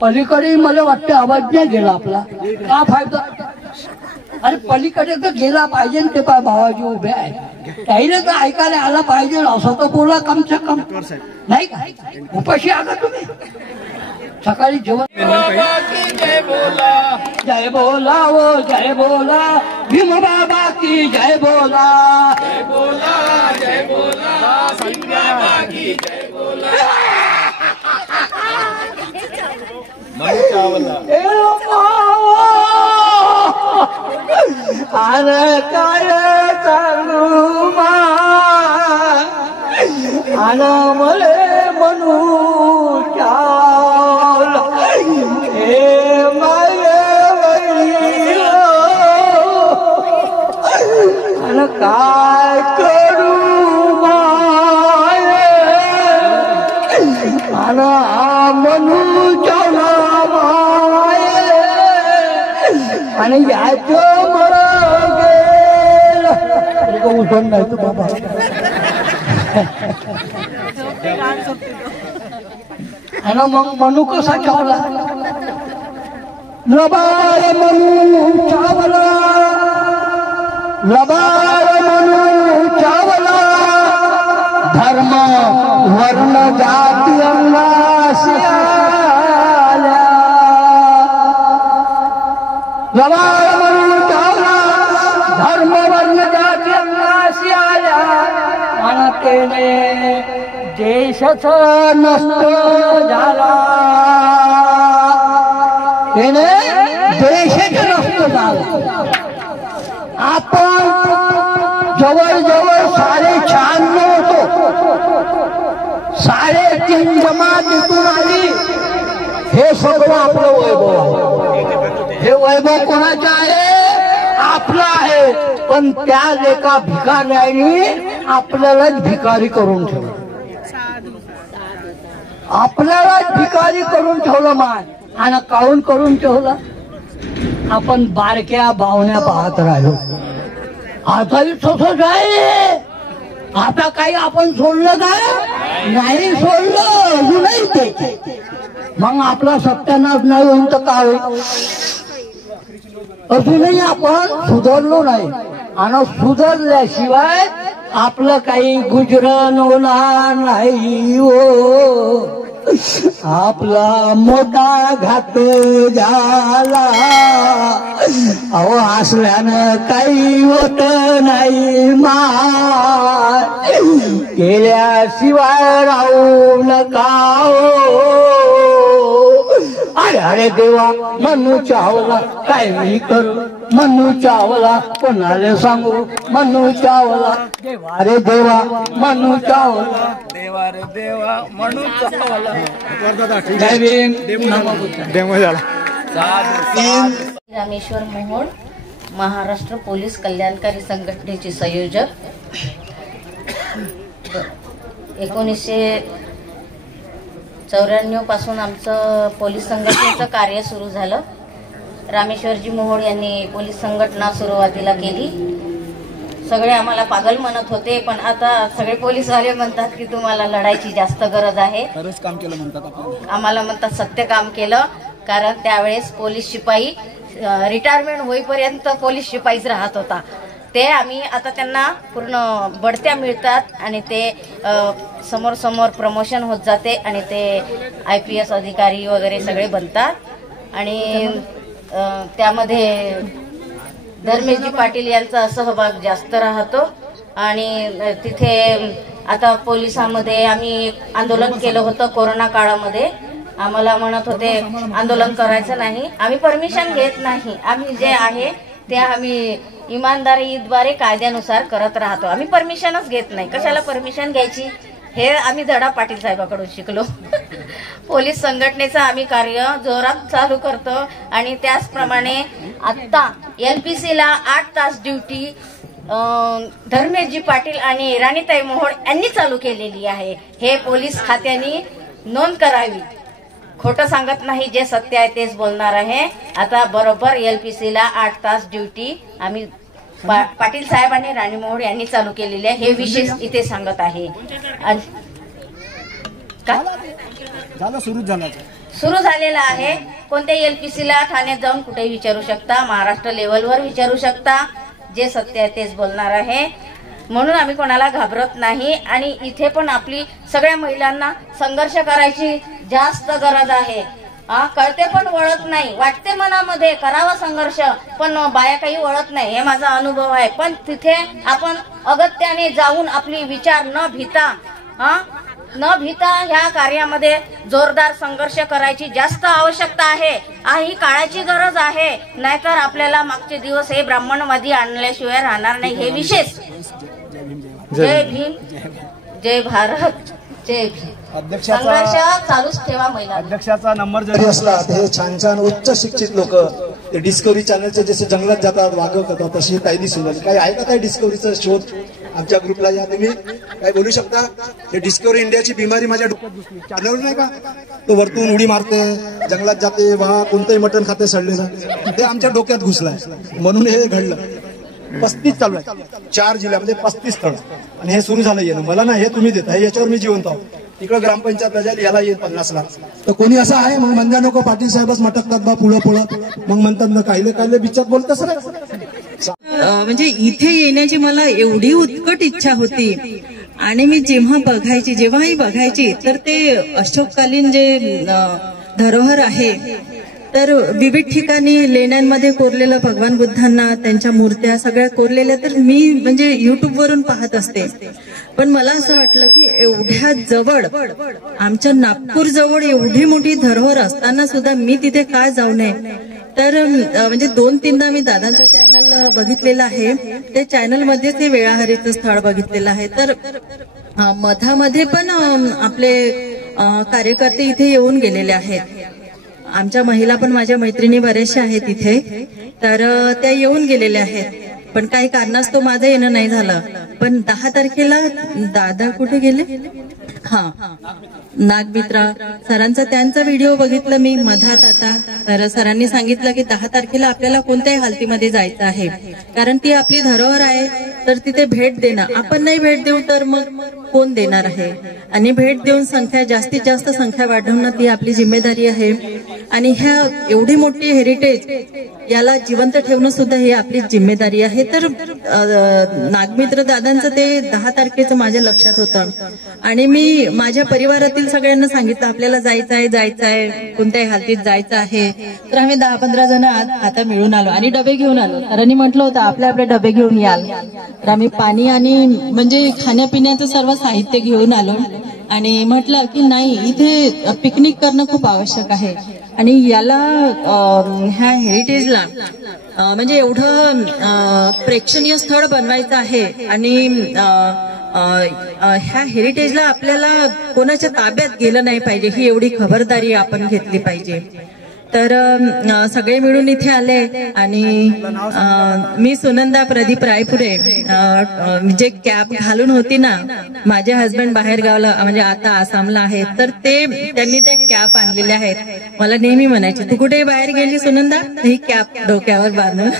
पलीकडे मला वाटतं आवाज नाही गेला आपला, का फायदा? अरे पलीकडे तर गेला पाहिजे ते पा भावाजी उभे आहे, त्याला तर ऐकायला आला पाहिजे असं तर बोला कम से कम, नाही का? उपाशी आला तुम्ही सकाळी जेवण. जय बोला, जय बोला, ओ जय बोला, भीम बाबा की जय बोला, जय बोला, जय बोला, भीम बाबा की जय बोला. अरे काय सांगू आना मले म्हणू हे माये आणि काय करू माये आना म्हणू आणि याचं मला गेलं उठून नाही तू बाबा. आणि मग मनू कसा चावला? लबार मनू चावला, लबार मनू चावला, धर्म वर्ण जाती अंगाशी आल्या. लबार म्हणून चावला, धर्म वर्ण जाती अंगाशी आल्या. म्हणतेने देशच नष्ट झाला, त्याने देशच नष्ट झाला. आपण जवळजवळ 96 होतो, 3.5 जमात इथून आली. हे सगळं आपलं वैभव, हे वैभव कोणाचं आहे? आपलं आहे. पण त्या लेखा भिकाऱ्यांनी आपल्यालाच भिकारी करून ठेवलं, आपल्यालाच भिकारी करून ठेवलं. माय आणि काऊन करून ठेवलं? आपण बारक्या बावण्या पाहत राहिलो. आता तसंच आहे. आता काही आपण सोडलं का? नाही सोडलं, अजूनही ते. मग आपला सत्यानाश नाही होईल तर काय होईल? अजूनही आपण सुधारलो नाही आणि सुधारल्याशिवाय आपलं काही गुजरण होणार नाही. हो आपला मोठा घात झाला, अहो असल्यानं काही होत नाही. माय केल्याशिवाय राहू नका. अरे अरे देवा मनू चावला, काय मी करू? मनू चावला कोणाला सांगू? मनू चावला, देवा रे देवा मनू चावला, देवा रे देवा मनू चावला. जय भीम. डेमो झाला. रामेश्वर मोहोळ, महाराष्ट्र पोलीस कल्याणकारी संघटनेचे संयोजक. 1994 पासून आमचं पोलीस संघटनेचं कार्य सुरू झालं. रामेश्वरजी मोहोळ यांनी पोलीस संघटना सुरुवातीला केली. सगळे आम्हाला पागल म्हणत होते, पण आता सगळे पोलीसवाले म्हणतात की तुम्हाला लढायची जास्त गरज आहे. खरंच काम केलं म्हणतात. आम्हाला म्हणतात सत्य काम केलं, कारण त्यावेळेस पोलीस शिपाई रिटायरमेंट होईपर्यंत पोलीस शिपाईच राहत होता. ते आम्ही आता त्यांना पूर्ण बढत्या मिळतात आणि ते समोर समोर प्रमोशन होत जाते आणि ते IPS अधिकारी वगैरे सगळे बनतात. आणि त्यामध्ये धर्मेशजी पाटील यांचा सहभाग जास्त राहतो. आणि तिथे आता पोलिसांमध्ये आम्ही आंदोलन केलं होतं कोरोना काळामध्ये. आम्हाला म्हणत होते आंदोलन करायचं नाही, आम्ही परमिशन घेत नाही, आम्ही जे आहे ते आम्ही इमानदारीद्वारे कायद्यानुसार करत राहतो, आम्ही परमिशनच घेत नाही. कशाला परमिशन घ्यायची? हे आम्ही धडा पाटील साहेबाकडून शिकलो. पोलीस संघटनेचं आम्ही कार्य जोरात चालू करतो. आणि त्याचप्रमाणे आता LPC ला 8 तास ड्युटी धर्मेशजी पाटील आणि राणीताई मोहोळ यांनी चालू केलेली आहे. हे पोलीस खात्याने नोंद करावी. खोटं सांगत नाही, जे सत्य आहे तेच बोलणार आहे. आता बरोबर LPC ला 8 तास ड्युटी आम्ही पाटील साहेब आणि राणी मोहोळ यांनी चालू केलेले आहे, हे विशेष इथे सांगत आहे. सुरू झालेला आहे. कोणत्याही LPCला ठाण्यात जाऊन कुठेही विचारू शकता, महाराष्ट्र लेवलवर विचारू शकता. जे सत्य आहे तेच बोलणार आहे, म्हणून आम्ही कोणाला घाबरत नाही. आणि इथे पण आपली सगळ्या महिलांना संघर्ष करायची जास्त गरज आहे. कळते पण वळत नाही, वाटते मनामध्ये करावा संघर्ष, पण बाया काही वळत नाही, हे माझा अनुभव आहे. पण तिथे आपण अगत्याने जाऊन आपली विचार न भीता ह्या कार्यामध्ये जोरदार संघर्ष करायची जास्त आवश्यकता आहे. ही काळाची गरज आहे, नाहीतर आपल्याला मागचे दिवस हे ब्राह्मणवादी आणल्याशिवाय राहणार नाही. हे विशेष. जय भीम, जय भारत, जय भीम. संघर्ष चालूच ठेवा महिला. अध्यक्षाचा नंबर जरी असला ते छान छान उच्च शिक्षित लोक ते डिस्कवरी चॅनलचे जसे जंगलात जातात वाघ करतात तशी काही दिसून आली. काही आहे का त्या डिस्कवरीचा शोध आमच्या ग्रुपला? या तुम्ही काय बोलू शकता? हे डिस्कवरी इंडियाची बिमारी माझ्या डोक्यात घुसली. चॅनल नाही का तो वरतून उडी मारते, जंगलात जाते, वा कोणतंही मटण खाते सडलेलं, ते आमच्या डोक्यात घुसलाय, म्हणून हे घडलं. 35 चालू आहे, 4 जिल्ह्यामध्ये 35 स्थळ, आणि हे सुरू झालं येणं. मला ना हे तुम्ही देता, याच्यावर मी जिवंत आहोत. तिकडे ग्रामपंचायतला जाईल, याला येईल 50 लाख. तर कोणी असं आहे मग म्हणजे नको पाटील साहेबच मटकतात बा पुढं मग म्हणतात ना काहिले बिचात बोलत सर. म्हणजे इथे येण्याची मला एवढी उत्कट इच्छा होती, आणि मी जेव्हाही बघायची तर ते अशोककालीन जे धरोहर आहे, तर विविध ठिकाणी लेण्यांमध्ये कोरलेलं भगवान बुद्धांना, त्यांच्या मूर्त्या सगळ्या कोरलेल्या, तर मी म्हणजे युट्यूबवरून पाहत असते. पण मला असं वाटलं की एवढ्या जवळ, आमच्या नागपूर जवळ एवढी मोठी धरोहर असताना सुद्धा मी तिथे काय जाऊ नये. तर म्हणजे 2-3दा मी दादांचं चॅनल बघितलेलं आहे, त्या चॅनलमध्येच हे वेळाहरीचं स्थळ बघितलेलं आहे. तर मधामध्ये पण आपले कार्यकर्ते इथे येऊन गेलेले आहेत. आमच्या महिला पण माझ्या मैत्रिणी बऱ्याचशा आहेत इथे, तर त्या येऊन गेलेल्या आहेत. पण काही कारणास्तव माझं येणं नाही झालं. पण 10 तारखेला दादा कुठे गेले? नागमित्रा सरांचा त्यांचा व्हिडिओ बघितला मी मधात आता. तर सरांनी सांगितलं की 10 तारखेला आपल्याला कोणत्याही हालतीमध्ये जायचं आहे, कारण ती आपली धरोहर आहे. तर तिथे भेट देणं, आपण नाही भेट देऊ तर मग कोण देणार आहे? आणि भेट देऊन जास्तीत जास्त संख्या वाढवणं ती आपली जिम्मेदारी आहे. आणि ह्या एवढी मोठी हेरिटेज याला जिवंत ठेवणं सुद्धा ही आपली जिम्मेदारी आहे. तर नागमित्र दादांचं ते 10 तारखेचं माझ्या लक्षात होतं, आणि मी माझ्या परिवारातील सगळ्यांना सांगितलं आपल्याला जायचं आहे, कोणत्याही हालतीत जायचं आहे. तर आम्ही 10-15 जण आता मिळून आलो आणि डबे घेऊन आलो. सरांनी म्हटलं होतं आपले डबे घेऊन याल. तर आम्ही पाणी आणि म्हणजे खाण्यापिण्याचं सर्व साहित्य घेऊन आलो, आणि म्हटलं की नाही, इथे पिकनिक करणं खूप आवश्यक आहे. आणि याला ह्या हेरिटेजला म्हणजे एवढं प्रेक्षणीय स्थळ बनवायचं आहे, आणि ह्या हेरिटेजला आपल्याला कोणाच्या ताब्यात गेलं नाही पाहिजे, ही एवढी खबरदारी आपण घेतली पाहिजे. तर सगळे मिळून इथे आले, आणि मी सुनंदा प्रदीप रायपुरे, जे कॅप घालून होती ना, माझे हस्बंड बाहेर गावला म्हणजे आता आसामला आहेत, तर त्यांनी त्या कॅप आणलेल्या आहेत. मला नेहमी म्हणायचे तू कुठे बाहेर गेली सुनंदा, ही कॅप डोक्यावर बांधून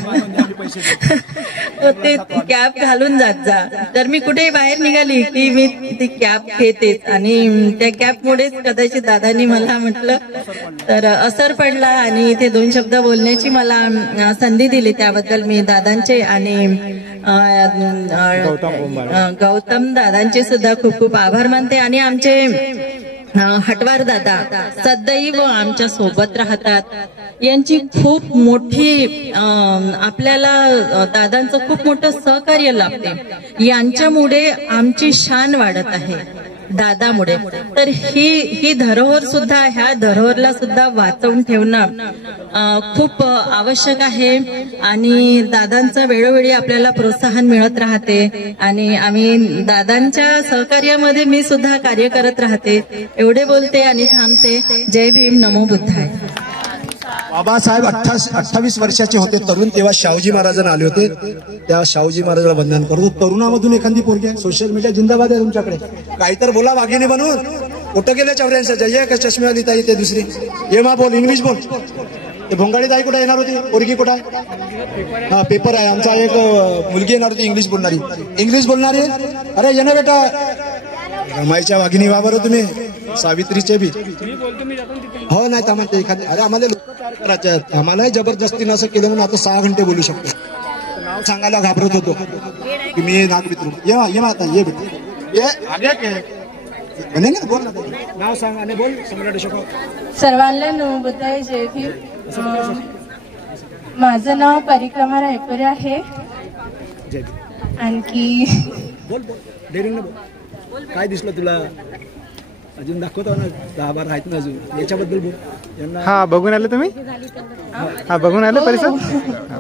ते कॅप घालून जात जा. तर मी कुठेही बाहेर निघाली की मी ती कॅप घेतेच, आणि त्या कॅपमुळेच कदाचित दादांनी मला म्हटलं तर असर पडला, आणि इथे 2 शब्द बोलण्याची मला संधी दिली. त्याबद्दल मी दादांचे आणि गौतम दादांचे सुद्धा खूप खूप आभार मानते. आणि आमचे हटवार दादा सदैव आमच्या सोबत राहतात. यांची खूप मोठी आपल्याला दादांचं खूप मोठं सहकार्य लाभते. यांच्यामुळे आमची शान वाढत आहे, दादामुळे. तर ही धरोहर सुद्धा, ह्या धरोहरला सुद्धा वाचवून ठेवणं खूप आवश्यक आहे. आणि दादांचं वेळोवेळी आपल्याला प्रोत्साहन मिळत राहते, आणि आम्ही दादांच्या सहकार्यामध्ये मी सुद्धा कार्य करत राहते. एवढे बोलते आणि थांबते. जय भीम, नमो बुद्धाय. बाबासाहेब 28 वर्षाचे होते तरुण, तेव्हा शाहूजी महाराजांना आले होते. त्या शाहूजी महाराजांना वंदन करतो. तरुणामधून एखादी पोरगी आहे, सोशल मीडिया जिंदाबाद आहे तुमच्याकडे, काही तर बोला वाघिणी बनून. कुठं गेले 84? जय का चष्म्यावाली ताई ते दुसरी? ये मा बोल, इंग्लिश बोल. ते भोंगाडी ताई कुठे येणार होती, पोरगी कुठे आहे? हा पेपर आहे आमचा, एक मुलगी येणार होती इंग्लिश बोलणारी. अरे ये ना बेटा, रमाईच्या वाघिणी व्हा बरं तुम्ही, सावित्रीचे बी हो. नाही तर एखादी, अरे आम्हाला लोक तयार करायचे आहेत, आम्हालाही जबरदस्तीनं असं केलं म्हणून आता 6 घंटे बोलू शकतो. नाव सांगायला घाबरत होतो की मी नाक वितरू. ये आता ये बेटा, ये आगे ना बोल ना, नाव सांग आणि बोल. सम्राट अशोक. सर्वांना नमोबुद्धाय, जय भीम. माझं नाव परिक्रमा रायपुरे आहे. आणखी बोल डेरिंग बोल. काय दिसलं तुला अजून दाखवतो ना, 10-12 आहेत ना अजून, याच्याबद्दल बोल. हा बघून आले तुम्ही? हा बघून आले परिसर,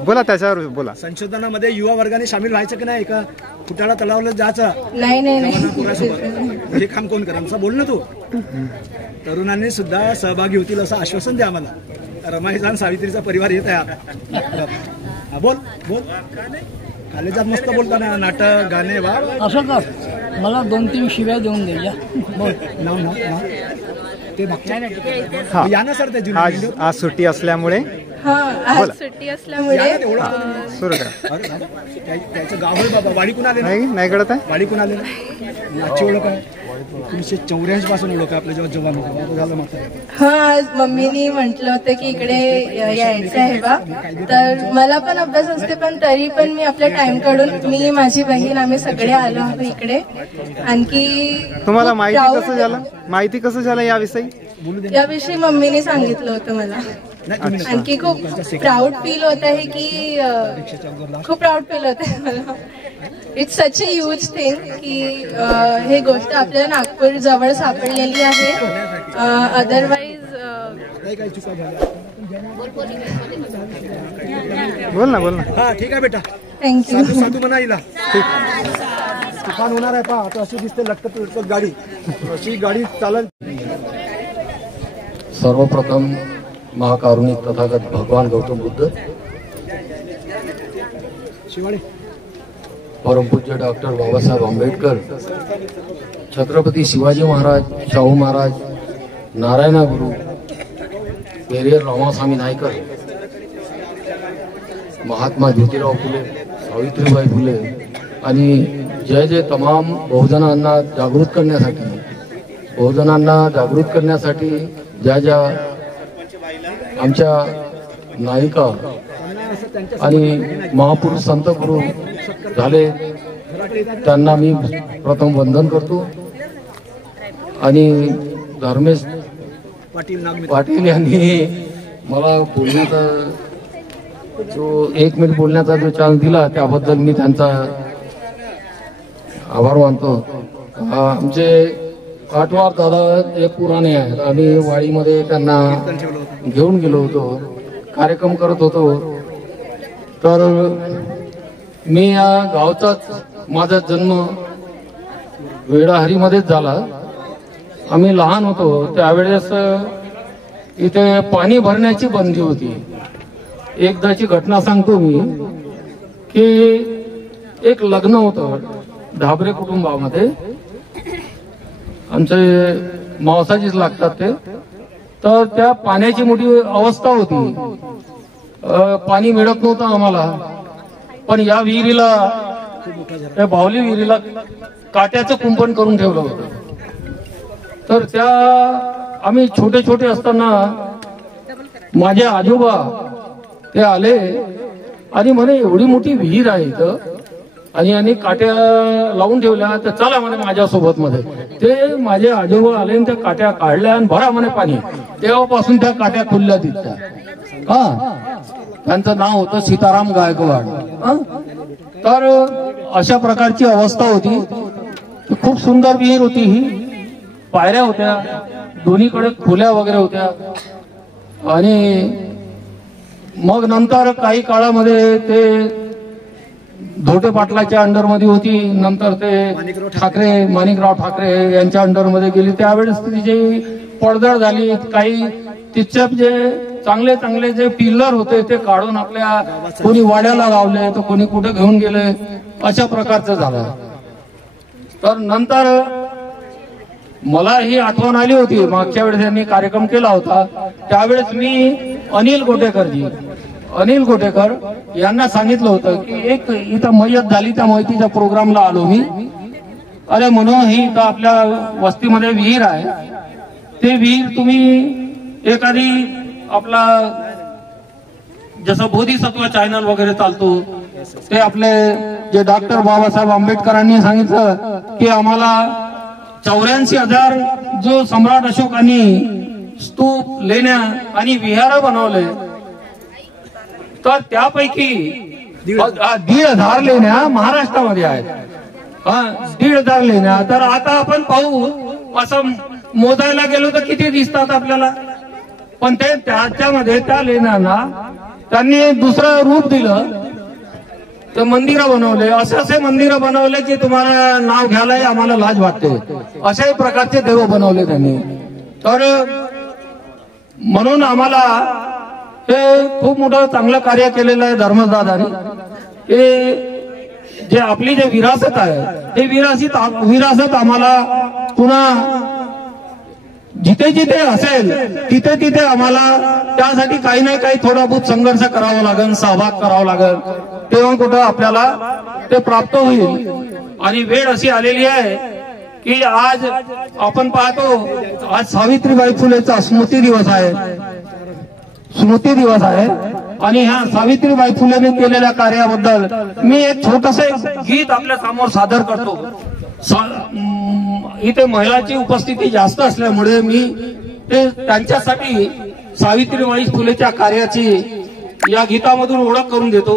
बोला त्याच्यावर बोला. संशोधनामध्ये युवा वर्गाने सामील व्हायचं की नाही, का फुटाळा तलावला जायचं? नाही हे काम कोण करा असं बोल ना तू. तरुणांनी सुद्धा सहभागी होतील असं आश्वासन द्या आम्हाला. रमाईचा आणि सावित्रीचा परिवार येत आहे आता. बोल बोल. कॉलेजात मस्त बोलताना, नाटक गाणे वा. असं कर, मला 2-3 शिव्या देऊन द्यायच्या. बोल नाव ते हा. या ना सर, ते आज सुट्टी असल्यामुळे आज सुट्टी असल्यामुळे सुरू करा. त्याचं गाव आहे बाबा, वाडीकून आले नाही कळत आहे, वाडीकून आले ना. आजची ओळख आहे 1984 पासून ओळख आहे आपलं, जेव्हा जवान होतं झालं मात्र. हा, आज मम्मीनी म्हटलं होतं की इकडे यायचं आहे बा, तर मला पण अभ्यास असते, पण तरी पण मी आपला टाइम काढून, मी माझी बहीण आम्ही सगळे आलो होतो इकडे. आणखी तुम्हाला माहिती कसं झालं याविषयी मम्मीने सांगितलं होतं मला. आणखी खूप प्राऊड फील होत आहे की खूप प्राऊड फील होत आहे मला. It's such a huge thing की हे गोष्ट आपल्याला नागपूर जवळ सापडलेली आहे. अदरवाईज बोल ना. हा ठीक आहे बेटा, थँक्यू. साधू म्हणा हिला. तुफान होणार आहे पहा, आता अशी दिसते लटकत गाडी, अशी गाडी चालल. सर्वप्रथम महाकारुणिक तथागत भगवान गौतम बुद्ध, शिवाळे, परमपूज्य डॉक्टर बाबासाहेब आंबेडकर, छत्रपती शिवाजी महाराज, शाहू महाराज, नारायण गुरु, पेरियर रामास्वामी नायकर, महात्मा ज्योतिराव फुले, सावित्रीबाई फुले आणि जे तमाम बहुजनांना जागृत करण्यासाठी ज्या आमच्या नायिका आणि महापुरुष संत गुरु झाले, त्यांना मी प्रथम वंदन करतो. आणि धर्मेश पाटील यांनी मला बोलण्याचा जो 1 मिनिट बोलण्याचा जो चान्स दिला, त्याबद्दल मी त्यांचा आभार मानतो. आमचे काटवार दादा एक पुराणे आहेत, आम्ही वाडीमध्ये त्यांना घेऊन गेलो होतो, कार्यक्रम करत होतो. तर मी या गावचाच, माझा जन्म वेळाहरीमध्येच झाला. आम्ही लहान होतो त्यावेळेस इथे पाणी भरण्याची बंदी होती. एकदाची घटना सांगतो मी की एक लग्न होतं ढाबरे कुटुंबामध्ये, आमचे मावसाचीच लागतात ते. तर त्या पाण्याची मोठी अवस्था होती, पाणी मिळत नव्हतं आम्हाला. पण या विहिरीला, त्या बावली विहिरीला काट्याचं कुंपण करून ठेवलं होतं. तर त्या आम्ही छोटे असताना माझे आजोबा ते आले आणि म्हणे एवढी मोठी विहीर आहे इथं आणि यांनी काट्या लावून ठेवल्या, तर चला म्हणे माझ्यासोबत मध्ये. ते माझे आजोबा आले आणि त्या काट्या काढल्या आणि भरा म्हणे पाणी. तेव्हापासून त्या काट्या खुलल्या तिथल्या. हा, त्यांचं नाव होतं सीताराम गायकवाड. तर अशा प्रकारची अवस्था होती. खूप सुंदर विहीर होती ही, पायऱ्या होत्या, दोन्हीकडे खोल्या वगैरे होत्या. आणि मग नंतर काही काळामध्ये ते धोटे पाटलाच्या अंडरमध्ये होती, नंतर ते माणिकराव ठाकरे यांच्या अंडरमध्ये गेली. त्यावेळेस तिची पडझड झाली. काही तिच्या जे चांगले जे पिल्लर होते ते काढून आपल्या कोणी वाड्याला लावले, तर कोणी कुठे घेऊन गेले, अशा प्रकारचं झालं. तर नंतर मला ही आठवण आली होती, मागच्या वेळेस यांनी कार्यक्रम केला होता त्यावेळेस मी अनिल गोटेकरजी, अनिल गोटेकर यांना सांगितलं होतं की एक इथं मयत झाली, त्या मयतीच्या प्रोग्रामला आलो मी. अरे म्हणून ही इथं आपल्या वस्तीमध्ये विहीर आहे, ते विहीर तुम्ही एखादी आपला जसं बोधिसत्व चॅनल वगैरे चालतो, ते आपले जे डॉक्टर बाबासाहेब आंबेडकरांनी सांगितलं की आम्हाला 84,000 जो सम्राट अशोकांनी स्तूप, लेण्या आणि विहार बनवले, तर त्यापैकी 1,500 लेण्या महाराष्ट्रामध्ये आहेत. 1,500 लेण्या. तर आता आपण पाहू, असं मोजायला गेलो तर किती दिसतात आपल्याला, पण ते त्याच्यामध्ये त्या लेण्यांना त्यांनी दुसरं रूप दिलं, ते मंदिरं बनवले. असे मंदिरं बनवले की तुम्हाला नाव घ्यायलाही आम्हाला लाज वाटते, अशाही प्रकारचे देव बनवले त्यांनी. तर म्हणून आम्हाला हे खूप मोठं चांगलं कार्य केलेलं आहे धर्मदादांनी. हे जे आपली जे विरासत आहे, ते विरासत आम्हाला पुन्हा जिथे जिथे असेल तिथे तिथे आम्हाला त्यासाठी काही ना काही थोडा बहुत संघर्ष करावा लागेल, सहभाग करावा लागेल, तेव्हा कुठं आपल्याला ते प्राप्त होईल. आणि वेळ अशी आलेली आहे की आज आपण पाहतो, आज सावित्रीबाई फुलेचा स्मृती दिवस आहे, स्मृती दिवस आहे. आणि ह्या सावित्रीबाई फुलेने केलेल्या कार्याबद्दल मी एक छोटसे गीत आपल्या समोर सादर करतो. इथे महिलांची उपस्थिती जास्त असल्यामुळे मी ते त्यांच्यासाठी सावित्रीबाई फुलेच्या कार्याची या गीतामधून ओळख करून देतो.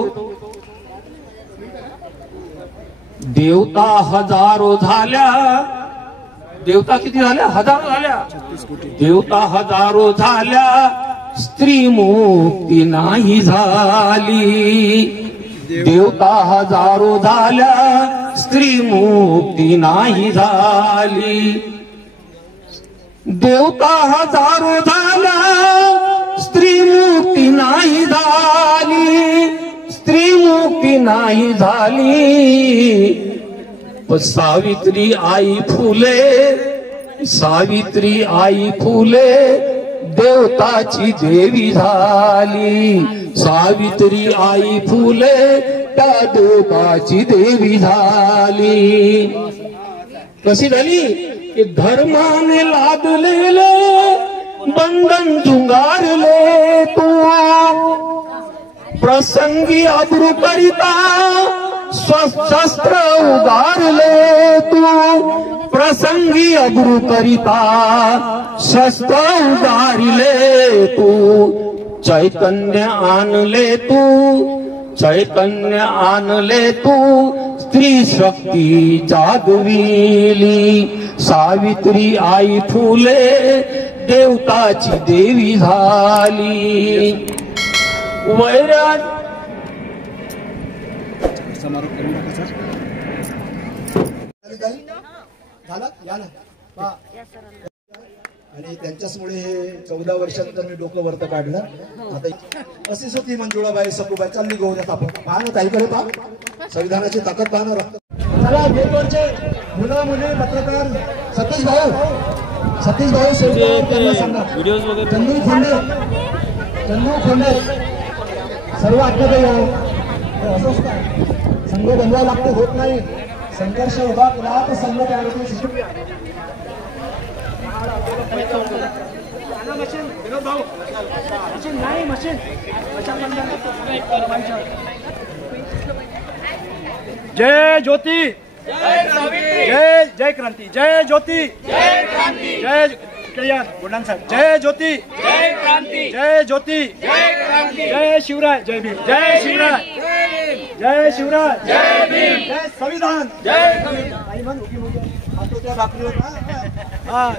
देवता हजारो झाल्या, देवता किती झाल्या? हजारो झाल्या. देवता हजारो झाल्या, स्त्री मुक्ती नाही झाली. देवता हजारो झाल्या, स्त्री मुक्ती नाही झाली. देवता हजारो झाल्या, स्त्री मुक्ती नाही झाली. स्त्री मुक्ती नाही झाली. सावित्री आई फुले, सावित्री आई फुले देवताची देवी झाली. सावित्री आई फुले त्या देवताची देवी झाली. कशी झाली? की धर्माने लादलेले बंधन झुंगारले तू, प्रसंगी अब्रू करिता शस्त्र उगारले तू. प्रसंगी अब्रू करिता शस्त्र उगारले तू. चैतन्य आणले तू, चैतन्य आणले तू. स्त्री शक्ती जागविली. सावित्री आई फुले देवताची देवी झाली. वैराग समारोप करू नका झाला या ना. आणि त्यांच्याचमुळे हे 14 वर्षानंतर मी डोकं वरत काढलं. आता अशीच होती मंजुळाबाई सखूबाई. चालली गोवण्यात आपण पाहणं ताईकडे पहा, संविधानाची ताकद पाहणं. रक्त चला बेतवरचे मुलं मुली पत्रकार सतीश भाऊ, सतीश भाऊ सांगा. चंदू खोंडे, चंदू खोंडे सर्व आत्मदय असंच काय संघ बनवायला लागते, होत नाही. संघर्ष उभा केला तर संघ तयार होतो. जय ज्योती, जय जय क्रांती, जय ज्योती, जय क्रांती, जय गुंडान साहेब. जय ज्योती, जय क्रांती, जय ज्योती, जय क्रांती, जय शिवराय, जय भीम, जय शिवराय, जय शिवराय, जय भीम, जय संविधान, जय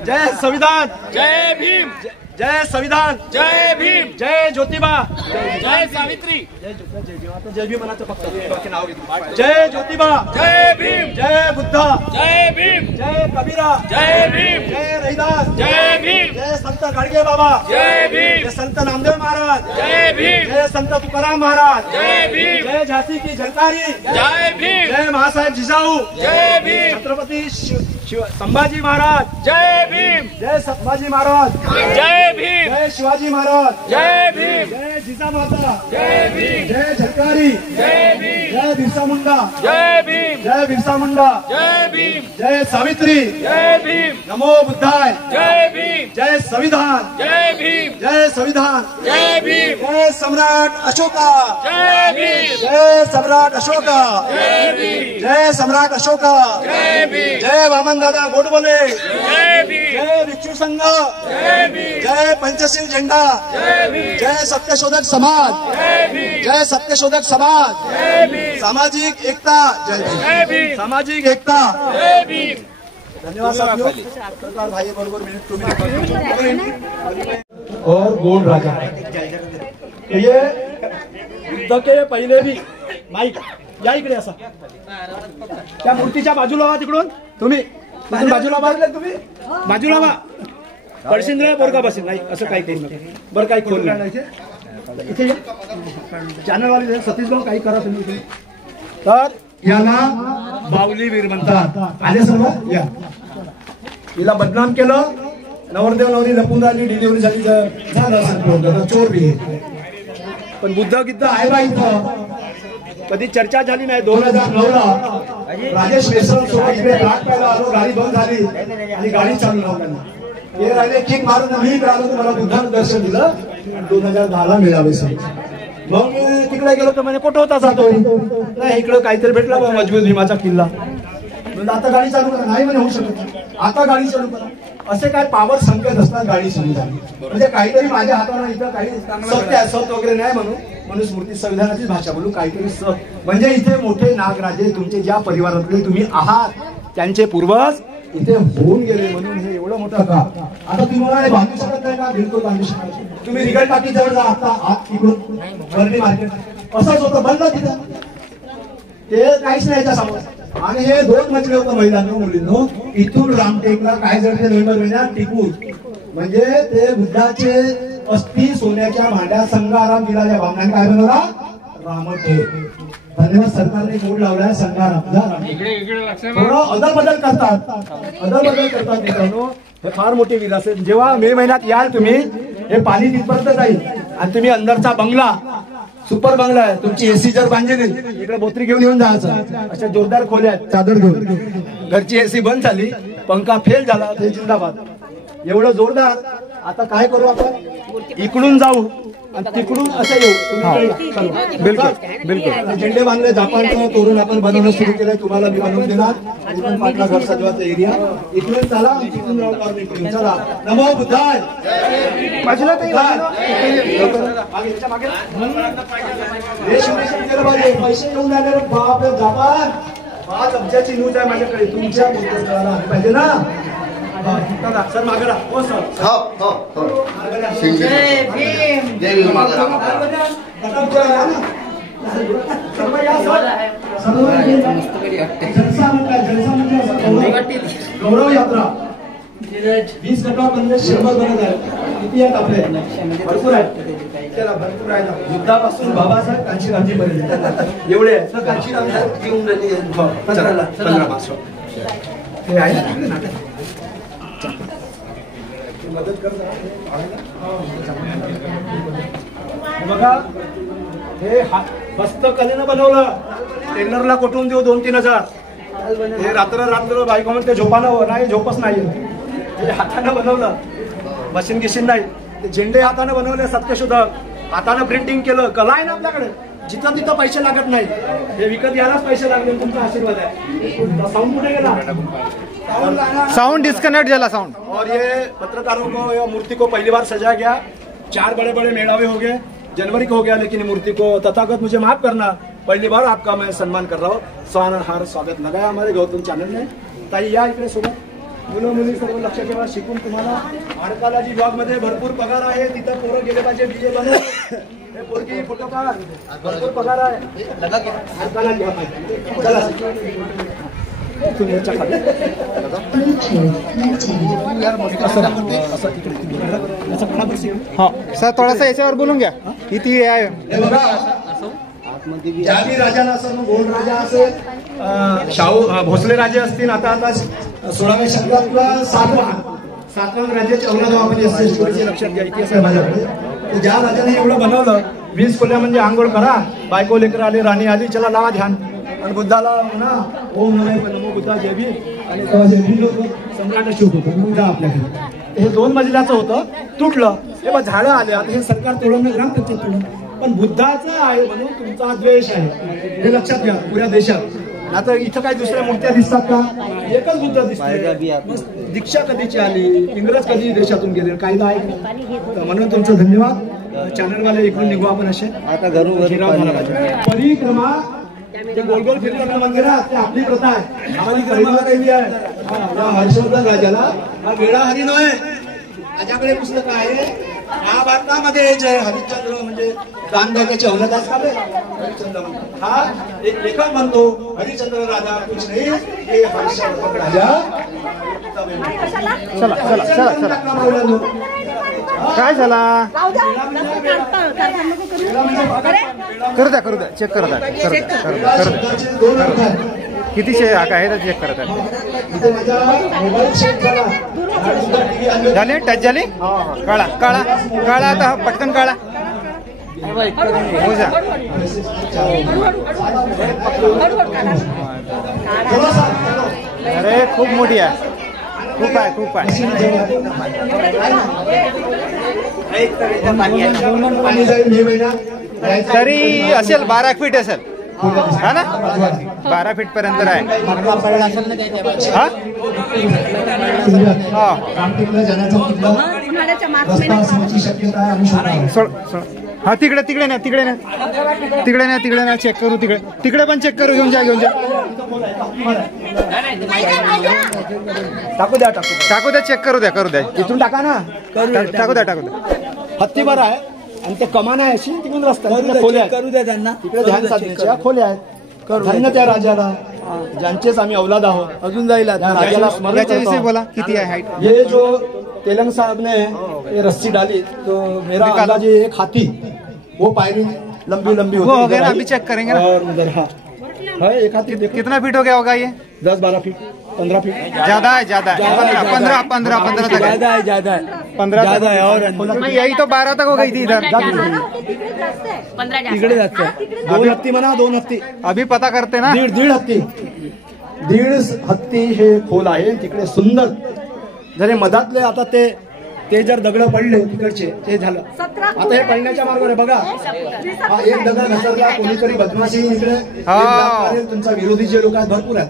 जय संविधान, जय भीम, जय संविधान, जय भीम, जय ज्योतिबा, जय सावित्री, जय भीम म्हणायचं फक्त नाव घेतलं. जय ज्योतिबा, जय भीम, जय बुद्धा, जय भीम, जय कबीरा, जय भीम, जय रहिदास, जय भीम, जय संत गाडगे बाबा, जय भीम, जय संत नामदेव महाराज, जय भीम, जय संत तुकाराम महाराज, जय भीम, जय झांसी की झलकारी, जय भीम, जय महासाहेब जिजाऊ, जय भीम, छत्रपती संभाजी महाराज, जय भीम, जय संभाजी महाराज, जय जय भीम, जय शिवाजी महाराज, जय भीम, जय जिजामाता, जय भीम, जय झलकारी, जय भीम, जय बिरसा मुंडा, जय भीम, जय बिरसा मुंडा, जय भीम, जय सावित्री, जय भीम, नमो बुद्धाय, जय भीम, जय संविधान, जय भीम, जय संविधान, जय भीम, जय सम्राट अशोका, जय भीम, जय सम्राट अशोका, जय भीम, जय सम्राट अशोका, जय भीम, जय वामन दादा गोडबोले, जय भीम, जय भिक्षू संघ, जय भीम, जय पंचशील झेंडा, जय भीम, जय सत्यशोधक समाज, जय भीम, जय सत्यशोधक समाज, जय भीम, सामाजिक एकता, जय भीम, सामाजिक एकता, जय भीम. धन्यवाद साथियों. पत्रकार भाई बरोबर मिनिट तुम्ही और गोंड राजा ये युद्ध के पहिले भी माईक या इकडे असा त्या मूर्तीच्या बाजूला व्हा तिकडून तुम्ही बाजूला व्हा तुम्ही बाजूला व्हा पडशील रे बोरका बसेल नाही असं काही करू नका बरं काही खोल नाही इथे चॅनलवाले सतीश भाऊ काही करा तुम्ही इथे तर याला बावली वीर म्हणतात आले सर्व या हिला बदनाम केलं नवरदेव नवरी लपून राहिली डिलिव्हरी झाली झालं असं चोर बी पण बुद्ध गिद्ध आहे बा इथं कधी चर्चा झाली नाही 2009ला राजेश मेसर सोबत इकडे गाठ प्यायला आलो गाडी बंद झाली आणि गाडी चालू लावली हे राहिले किक मारून मी आलो मला बुद्धानं दर्शन दिलं 2010ला मिळावे मग मी तिकडे गेलो तर म्हणजे कुठं होता जातो नाही इकडं काहीतरी भेटला मजबूत भीमाचा किल्ला म्हणजे आता गाडी चालू करा नाही म्हणे होऊ शकत आता गाडी चालू करा असे काय पावर संकेत असतात गाडी सुरू झाली म्हणजे काहीतरी माझ्या हाताला इथं काही सत्य असत वगैरे नाही म्हणून स्मृती संविधानाची भाषा बोलू काहीतरी म्हणजे इथे मोठे नागराजे तुमचे ज्या परिवारातले तुम्ही आहात त्यांचे पूर्वज इथे होऊन गेले म्हणून हे एवढं मोठं का आता तुम्हाला हे बांधू शकत नाही का बिलकुल बांधू शकत तुम्ही रिगल टाकी जवळ जा आता आत इकडून बर्डी मार्केट असंच होतं बंद तिथं ते काहीच नाही समोर आणि हे 2 मजले होतं महिलांनो मुलींनो इथून रामटेकला काय जडते नोव्हेंबर महिन्यात टिकून म्हणजे ते बुद्धाचे अस्थि सोन्याच्या भांड्यात संघाराम दिला त्या भावनाने काय बनवला रामटेक धन्यवाद सरकारने बोर्ड लावलाय संघाराम थोडं अदलबदल करतात मित्रांनो हे फार मोठी विलास आहे जेव्हा मे महिन्यात याल तुम्ही हे पाणी तिथपर्यंत जाईल आणि तुम्ही अंदरचा बंगला सुपर बंगला आहे तुमची एसी जर बांधली इकडे बोत्री घेऊन येऊन जायचं अशा जोरदार खोल्या आहेत चादर घेऊन घरची एसी बंद झाली पंखा फेल झाला ते जिंदाबाद एवढं जोरदार आता काय करू आपण इकडून जाऊ आणि तिकडून असं येऊ बिलकुल बिलकुल झेंडे बांधले जापानचं तोरण आपण बनवणं सुरू केलंय तुम्हाला मी बनवून देणार इकडून पाटला घर सजवाचा एरिया इकडून चला तिकडून राहू चला नमो बुद्धाय बाजूला पैसे येऊन आले बाप जापान 5 अब्जाची न्यूज आहे माझ्याकडे तुमच्या पाहिजे ना सर मागरा हो सर जय भीम गौरव यात्रा 20 गटामध्ये 100 बनत आहे किती आहेत आपले भरपूर आहेत त्याला भरपूर आहे ना युद्धापासून बाबासाहेब कांचीरामजी पर्यंत एवढे आहेत तर कांचीरामजी घेऊन राहिली 15 मार्च हे आहे मदत बघा हे हस्तकलेनं बनवलं टेलरला कुठून देऊ 2-3 हजार हे रात्र बायको म्हणते झोपानं नाही झोपच नाही हे हातानं बनवलं मशीन गिशीन नाही ते झेंडे हातानं बनवले सत्यशोधक हातानं प्रिंटिंग केलं कला आहे ना आपल्याकडे जिथं तिथं पैसे लागत नाही हे विकत यायलाच पैसे लागले तुमचा आशीर्वाद आहे साऊंड कुठे गेला साउंड डिस्कनेक्ट झाला साउंड और ये पत्रकारों को या मूर्ति को पहली बार सजाया गया 4 बड़े बड़े मेड़ावे हो गए जनवरी को हो गया लेकिन मूर्ति को तथागत मुझे माफ करना पहली बार आपका मैं सम्मान कर रहा हूँ सहानहार स्वागत लगाया हमारे गौतम चॅनल ने ताई या इकडे सोबत मुलं मुली सर्व लक्ष ठेवा शिकून तुम्हाला आडकालाजी ब्लॉग मध्ये भरपूर पगार आहे तिथं पोरं गेले पाहिजे बीए बनव हे पोरगी फोटो काढ भरपूर पगार आहे आडकालाजी हाँ सर थोड़ा सा ऐसे और बोलूँ क्या इथे आहे जानी राजा असेल गोंड राजा असेल शाहू भोसले राजे असतील आता 16व्या शतकातला सातवाहन राज्याची औरंगाबाद असते, लक्षात घ्या, इतिहास आहे माझ्याकडे. तर ज्या राजाने एवढं बनवलं, 20 खोल्या म्हणजे आंघोळ करा, बायको लेकर आली, राणी आली, चला लावा ध्यान. आणि बुद्धाला म्हणा ओम नमो बुद्धा जय भीम, आणि तेव्हा जे भीम लोक सम्राट अशोक होतो मुलगा आपल्याकडे. हे 2 मजल्याचं होतं, तुटलं. हे बघ झाडं आले, आता हे सरकार तोडवणं ग्रामपंचायत तोडून, पण बुद्धाचं आहे म्हणून तुमचा द्वेष आहे, हे लक्षात घ्या पुऱ्या देशात. आता इथं काही दुसऱ्या मूर्त्या दिसतात का? एकच बुद्ध दिसते. दीक्षा कधीची आली, इंग्रज कधी देशातून गेले, कायदा आहे. म्हणून तुमचं धन्यवाद. चॅनलवाले इकडून निघू आपण असे. आता परिक्रमा ते गोल गोल फिरतात मंदिरात, ते आपली प्रथा आहे. परिक्रमा केली आहे हर्षवर्धन राजाला. हा वेळा हरी नव्हे, माझ्याकडे पुस्तक आहे. महाभारतामध्ये जय हरिश्चंद्र म्हणजे दान द्यायचे हवलदास काले हरिश्चंद्र, हा एक लेखक म्हणतो हरिश्चंद्र राजा कुछ नाही, हे हर्षवर्धन राजा. चला चला चला चला, काय झाला? करू द्या, करू द्या, चेक करू द्या, करू द्या. किती काय आहे चेक करत आहे. झाले, टच झाले, काळा काळा काळा, आता पटकन काळा. हो जा. अरे खूप मोठी आहे, खूप आहे, खूप आहे. तरी असेल 12 फीट असेल, हा ना, 12 फीट पर्यंत आहे. हा तिकडे तिकडे ना, तिकडे ना, तिकडे ना, तिकडे ना, चेक करू. तिकडे तिकडे पण चेक करू. घेऊन जा, घेऊन जा. टाकू द्या, टाकू द्या, चेक करू द्या, करू द्या. इथून टाका ना, टाकू द्या, टाकू द्या. हत्तीभर आहे आणि ते कमान आहे अशी, तिकडून रस्ता खोल्या करू द्या त्यांना. तिकडे ध्यान साधण्याच्या खोल्या आहेत. धन्य त्या राजाला, ज्यांचेच आम्ही औलाद आहोत. अजून जाईल राजाला स्मरण. याच्याविषयी बोला, किती आहे हाईट? ये जो तेलंग साहब ने ये रस्सी डाली, तो मेरा अंदाजे एक हाथी, वो पायरी लंबी लंबी होती. हो गया ना, अभी चेक करेंगे ना. और उधर हाँ है एक हाथी. कितना फीट हो गया होगा ये? 10-12 फीट, 15 फीट. ज्यादा है, ज्यादा है. 15 तक ज्यादा है, ज्यादा है, 15 ज्यादा है. और यही तो 12 तक हो गई थी इधर. तिकडे जाते 2 हत्ती म्हणा, 2 हत्ती. अभी पता करते ना. दीड हत्ती, 1.5 हत्ती हे खोल आहे. तिकडे सुंदर जरे मधातले, आता ते जर दगड पडले तिकडचे, ते झालं. आता हे पडण्याच्या मार्गावर बघा. हा एक दगड घसरला, कोणीतरी बदमाशी इकडे, तुमचा विरोधी जे लोक आहेत भरपूर आहेत,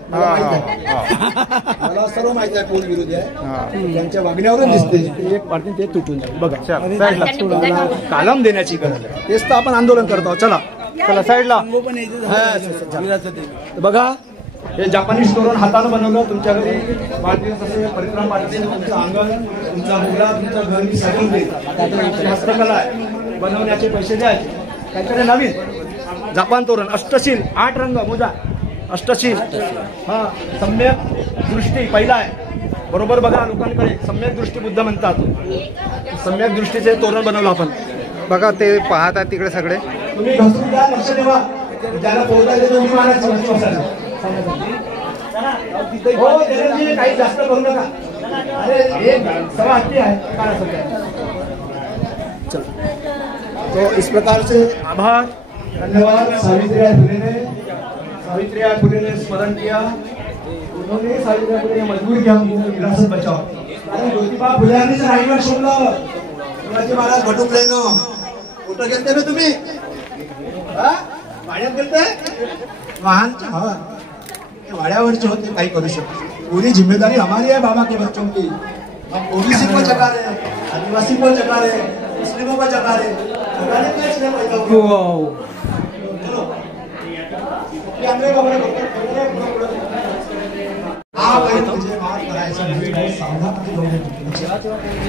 मला सर्व माहिती आहे कोण विरोधी आहे. त्यांच्या वागण्यावरून दिसते. एक पार्टी ते तुटून जाईल बघा. कालम देण्याची गरज आहे, तेच तर आपण आंदोलन करतो. चला चला साईडला. बघा, हे जापानीज तोरण हातानं बनवलं. तुमच्या घरी वाढदिवस असेल, परिक्रमा पाठवते, तुमचं अंगण, तुमचा मुलगा, तुमचं घर मी सजवून देईल. हस्तकला आहे, बनवण्याचे पैसे द्यायचे. काहीतरी नवीन जापान तोरण, अष्टशील, 8 रंग मोजा, अष्टशील. हा सम्यक दृष्टी पहिला आहे. बरोबर बघा लोकांकडे, सम्यक दृष्टी बुद्ध म्हणतात. सम्यक दृष्टीचे तोरण बनवलं आपण. बघा ते पाहतात तिकडे सगळे. तुम्ही घसरून द्या, लक्ष ठेवा. ज्याला पोहोचायचं तुम्ही मारायचं. हो काही जास्त करू नका. अरे एक सवा हत्ती आहे. तो इस प्रकार से आभार, धन्यवाद. सावित्रीबाई फुले ने स्मरण किया. उन्होंने सावित्रीबाई फुले मजबूर किया हमको विरासत बचाओ. अरे ज्योतिबा फुलेंनीच रायगड सोडलं. शिवाजी महाराज बटुकलेनं कुठं गेलते ना तुम्ही? वाड्यात गेलते वाहनच्या हवा वाड्यावरचे होते. काही करू शकतो. पूरी जिम्मेदारी हमारी है बाबा के बच्चों की. हम ओबीसी को जगा रहे, आदिवासी को जगा रहे, मुस्लिमों को जगा रहे. जगाने के लिए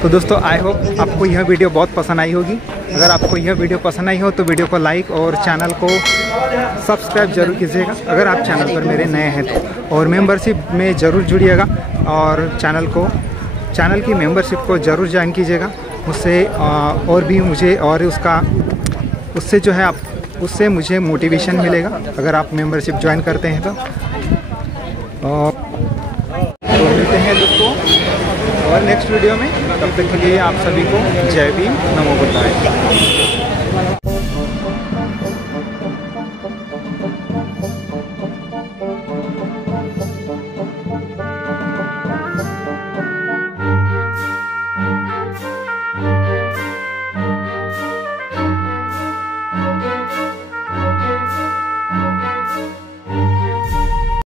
तो दोस्तों आई होप आपको यह वीडियो बहुत पसंद आई होगी. अगर आपको यह वीडियो पसंद आई हो तो वीडियो को लाइक और चैनल को सब्सक्राइब जरूर कीजिएगा अगर आप चैनल पर मेरे नए हैं तो. और मेंबरशिप में ज़रूर जुड़िएगा और चैनल की मेंबरशिप को ज़रूर ज्वाइन कीजिएगा. उससे और भी मुझे और उससे जो है आप उससे मुझे मोटिवेशन मिलेगा अगर आप मेंबरशिप ज्वाइन करते हैं तो मिलते हैं दोस्तों और नेक्स्ट वीडियो में। तब तक के लिए आप सभी को जय भीम, नमो बुद्धाय।